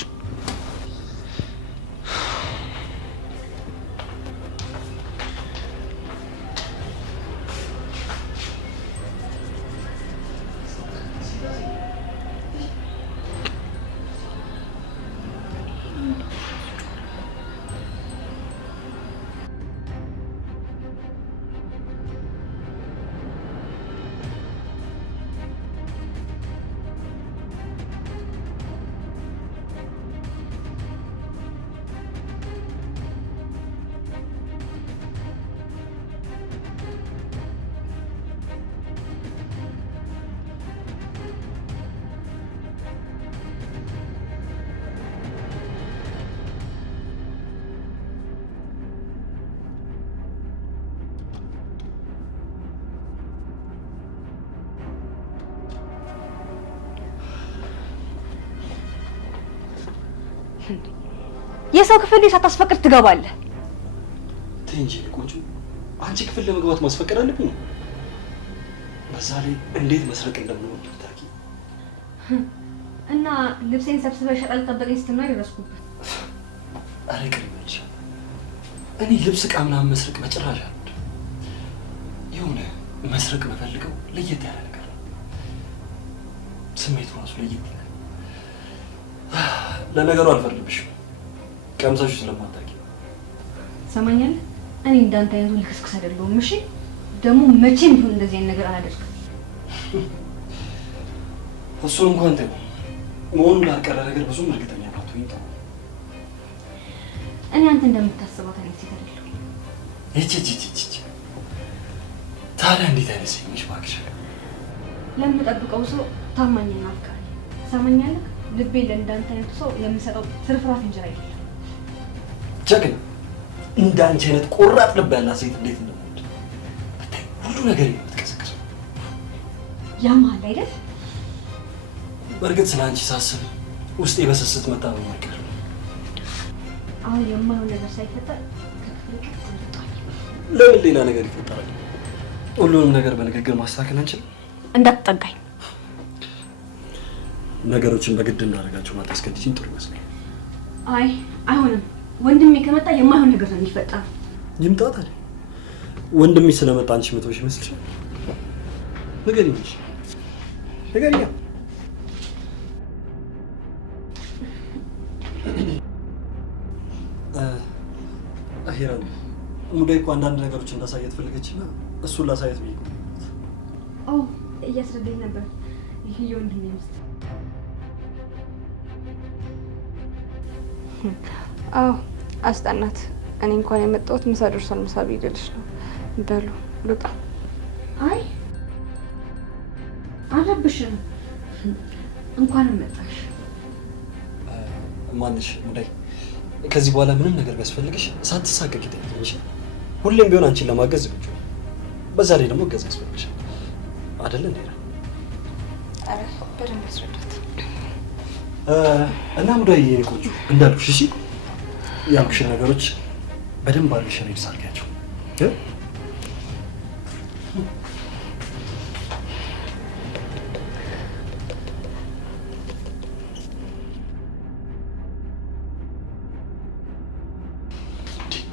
የሰው ክፍል ሳታስፈቅድ ትገባለህ? ተይ እንጂ ቆንጆ፣ አንቺ ክፍል ለመግባት ማስፈቀድ አለብኝ? በዛ ላይ እንዴት መስረቅ እንደምንወድ ታውቂ። እና ልብሴን ሰብስበሽ ሸቀል ጠበቀኝ ስትል የደረስኩበት። ኧረ ቅር ይበልሽ። እኔ ልብስ ዕቃ ምናምን መስረቅ በጭራሽ አልወድም። የሆነ መስረቅ መፈልገው ለየት ያለ ነገር ነው። ስሜቱ ራሱ ለየት ይላል። ለነገሩ አልፈርድብሽም፣ ቀምሰሽ ስለማታውቂ። ሰማኛለህ? እኔ እንዳንተ አይነቱ ልክስክስ አይደለሁም። እሺ ደግሞ መቼም ቢሆን እንደዚህ አይነት ነገር አላደርግም። እሱን እንኳን ተይው፣ መሆኑን ላልቀረ ነገር ብዙም እርግጠኛ ባትሆኝ ጥሩ። እኔ አንተ እንደምታስባት አይነት ሴት አይደለሁም። እቺ ታዲያ እንዴት አይነት ሴት ነሽ እባክሽ? ለምጠብቀው ሰው ታማኝና አፍቃሪ። ሰማኛለህ? ልቤ ለእንዳንተ አይነቱ ሰው የምሰጠው ትርፍራፍ እንጀራ አይደለም። ጀግና እንዳንቺ አይነት ቆራጥ ልብ ያላት ሴት እንዴት እንደምወድ ብታይ፣ ሁሉ ነገር የምትቀሰቅሰው ያማል አይደል? በእርግጥ ስለ አንቺ ሳስብ ውስጤ በስስት መታመም አይቀርም። አሁን የማይሆን ነገር ሳይፈጠር ከክፍል ቀጥ እንወጣለን። ለምን ሌላ ነገር ይፈጠራል? ሁሉንም ነገር በንግግር ማስተካከል አንችልም? እንዳትጠጋኝ። ነገሮችን በግድ እናደርጋቸው ማታስገድጂኝ ጥሩ ይመስላል። አይ አይሆንም። ወንድሜ ከመጣ የማይሆን ነገር ነው የሚፈጠረው። ይምጣ ታዲያ። ወንድሜ ስለመጣ አንቺ መተውሽ ይመስልሻል? ንገሪኝ እንጂ ንገሪኝ። ሄራን ሙዳይ እኮ አንዳንድ ነገሮች እንዳሳየት ፈልገችና እሱን ላሳየት ብዬ ኦ እያስረዳኝ ነበር። ይሄ የወንድሜ ሚስት። አዎ አስጠናት። እኔ እንኳን የመጣሁት ምሳ ደርሷል፣ ምሳ ብሄድልሽ ነው። በሉ ልውጣ። አይ አለብሽም። እንኳንም መጣሽ። ማንሽ ሙዳይ፣ ከዚህ በኋላ ምንም ነገር ቢያስፈልግሽ ሳትሳቀቂ ጠይቂኝ። ሁሌም ቢሆን አንቺን ለማገዝ ዝግጁ ነኝ። በዛ ላይ ደግሞ እገዛ ያስፈልግሻል አይደል እንዴ? አረ በደንብ አስረዳት። እና ሙዳይ የኔ ቆንጆ እንዳልኩሽ እሺ፣ ያልኩሽን ነገሮች በደንብ አድርገሽ ሬድ ሳርጊያቸው።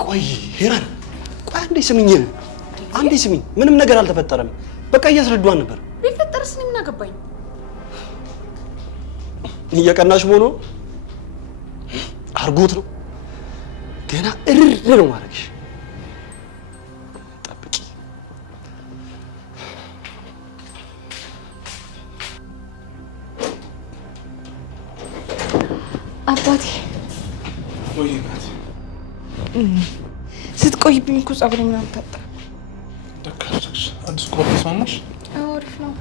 ቆይ ሄራን፣ ቆይ አንዴ ስሚኝ፣ አንዴ ስሚኝ። ምንም ነገር አልተፈጠረም። በቃ እያስረዷን ነበር። ቢፈጠርስ እኔ ምን አገባኝ? እየቀናሽ መሆኑ አርጎት ነው። ገና እርር ነው ማድረግሽ። ጠብቂ። አባቴ ወይ ናት ስትቆይብኝ እኮ ጸጉሬ ምናምን ታጣ። ደካሽ አዲስ ቆርጥ ተስማማሽ? አሪፍ ነው።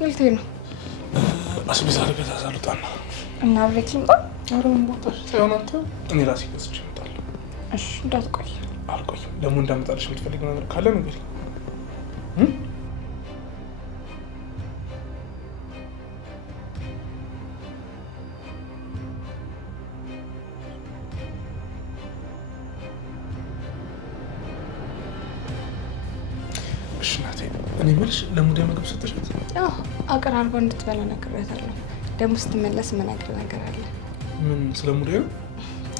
ይልቴ ነው አስቤዛ አድርገህ ታዛሉጣና እና ብሬክ ልምጣ። ኧረ ምን ቦታሽ ሳይሆን አንተ እኔ ራሴ ገዝቼ እመጣለሁ። እሺ እንዳትቆይ። አልቆይም። ደግሞ እንዳመጣልሽ የምትፈልጊው ነገር ካለ ንገሪኝ። እሺ ናቴ፣ እኔ የምልሽ ለሙዳይ ምግብ ሰጠሻት? አዎ አቀራርባ እንድትበላ ነግሬያታለሁ። ደግሞ ስትመለስ የምነግርህ ነገር አለ። ምን ስለ ሙዳይ ነው?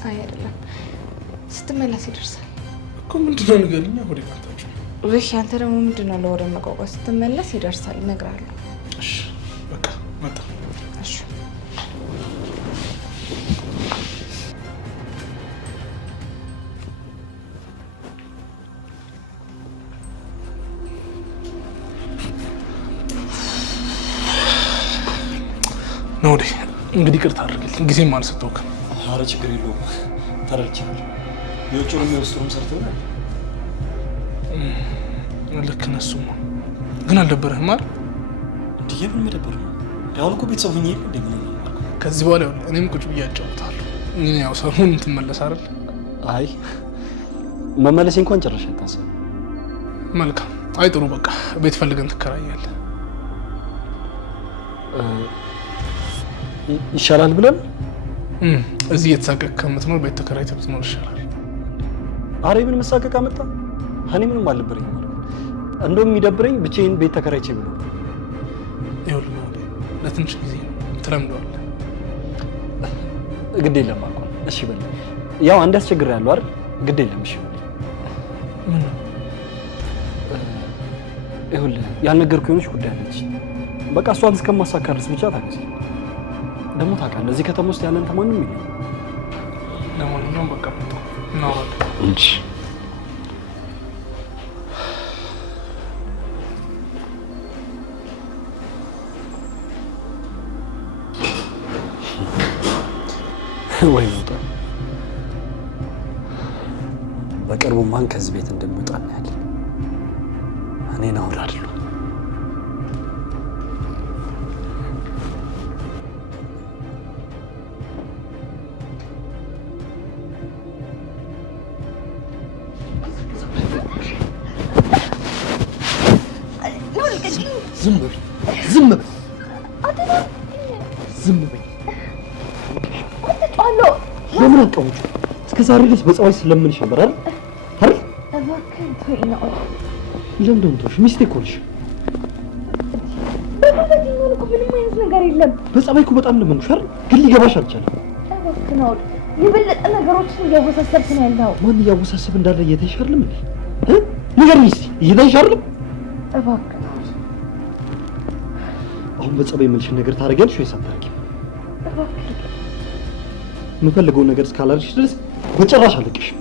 አይ አይደለም፣ ስትመለስ ይደርሳል እኮ። ምንድነው ንገሪኛ። ወደ ካንታችሁ ውይ፣ አንተ ደግሞ ምንድነው ለወደ መጓጓዝ? ስትመለስ ይደርሳል፣ እነግርሃለሁ። እሺ በቃ መጣ። እሺ ነው ወደ እንግዲህ ቅርታ አድርግልኝ፣ ጊዜም አልሰጠሁህም። ኧረ ችግር የለውም ተረድቻለሁ። የውጭውን የሚወስዱንም ሰርተውናል። ልክ ነሱማ። ግን አልደበረህም አይደል? እንዲህ ምን መደበር ነው? ያው እኮ ቤተሰብ ሁኜ እንደምን ነው። ከዚህ በኋላ ይኸውልህ እኔም ቁጭ ብዬ አጫውታለሁ። እኔ ያው ሰሞኑን ትመለስ አይደል? አይ መመለሴ እንኳን ጨረሻ ታሰብ። መልካም። አይ ጥሩ፣ በቃ ቤት ፈልገን ትከራያለህ። ይሻላል ብለን እዚህ የተሳቀቅ ከምትኖር ቤት ተከራይተህ ብትኖር ይሻላል። አሬ ምን መሳቀቅ አመጣ? እኔ ምንም አልነበረኝም ማለት እንደውም የሚደብረኝ ብቻዬን ቤት ተከራይቼ ብኖር። ይኸውልህ ለትንሽ ጊዜ ትለምደዋለህ። ግድ የለም አልኳት። እሺ በል ያው አንድ አስቸግሬያለሁ አይደል? ግድ የለም እሺ በል። ምን ነው? ይኸውልህ ያልነገርኩህ የሆነች ጉዳይ አለች። በቃ እሷን እስከማሳካ ድረስ ብቻ ታገዝ። ደግሞ ታውቃለህ እዚህ ከተማ ውስጥ ያለን ተማንም የለም። ለማንኛውም በቃ እናወራለን እንጂ ወይ ወጣ። በቅርቡ ማን ከዚህ ቤት እንደሚወጣ እናያለን። እኔን አውራለሁ። ዝም በይ፣ ዝም በይ፣ ዝም በይ። ለምን አቀሙጭ? እስከ ዛሬ ድረስ በጸባይ ስለምንሽ ነበር አይደል? አይደል? እባክህን ተወኝ ነው። ለምን ደምቶሽ? ሚስቴ እኮ ነሽ። በዚህ ሆነ እኮ ምንም አይነት ነገር የለም። በጸባይ እኮ በጣም ለምንሽ አይደል? ግን ሊገባሽ አልቻለም። እባክህ ነው የበለጠ ነገሮችን እያወሳሰብክ ነው ያለው። ማን እያወሳሰብ እንዳለ እየታይሽ አይደለም እንዴ? ንገሪኝ እስኪ እየታይሽ አይደለም? እባክህ አሁን በጸባይ የምልሽን ነገር ታደርጊያለሽ ወይስ አታደርጊም? እባክህ የምፈልገውን ነገር እስካላደረግሽ ድረስ በጭራሽ አልለቅሽም።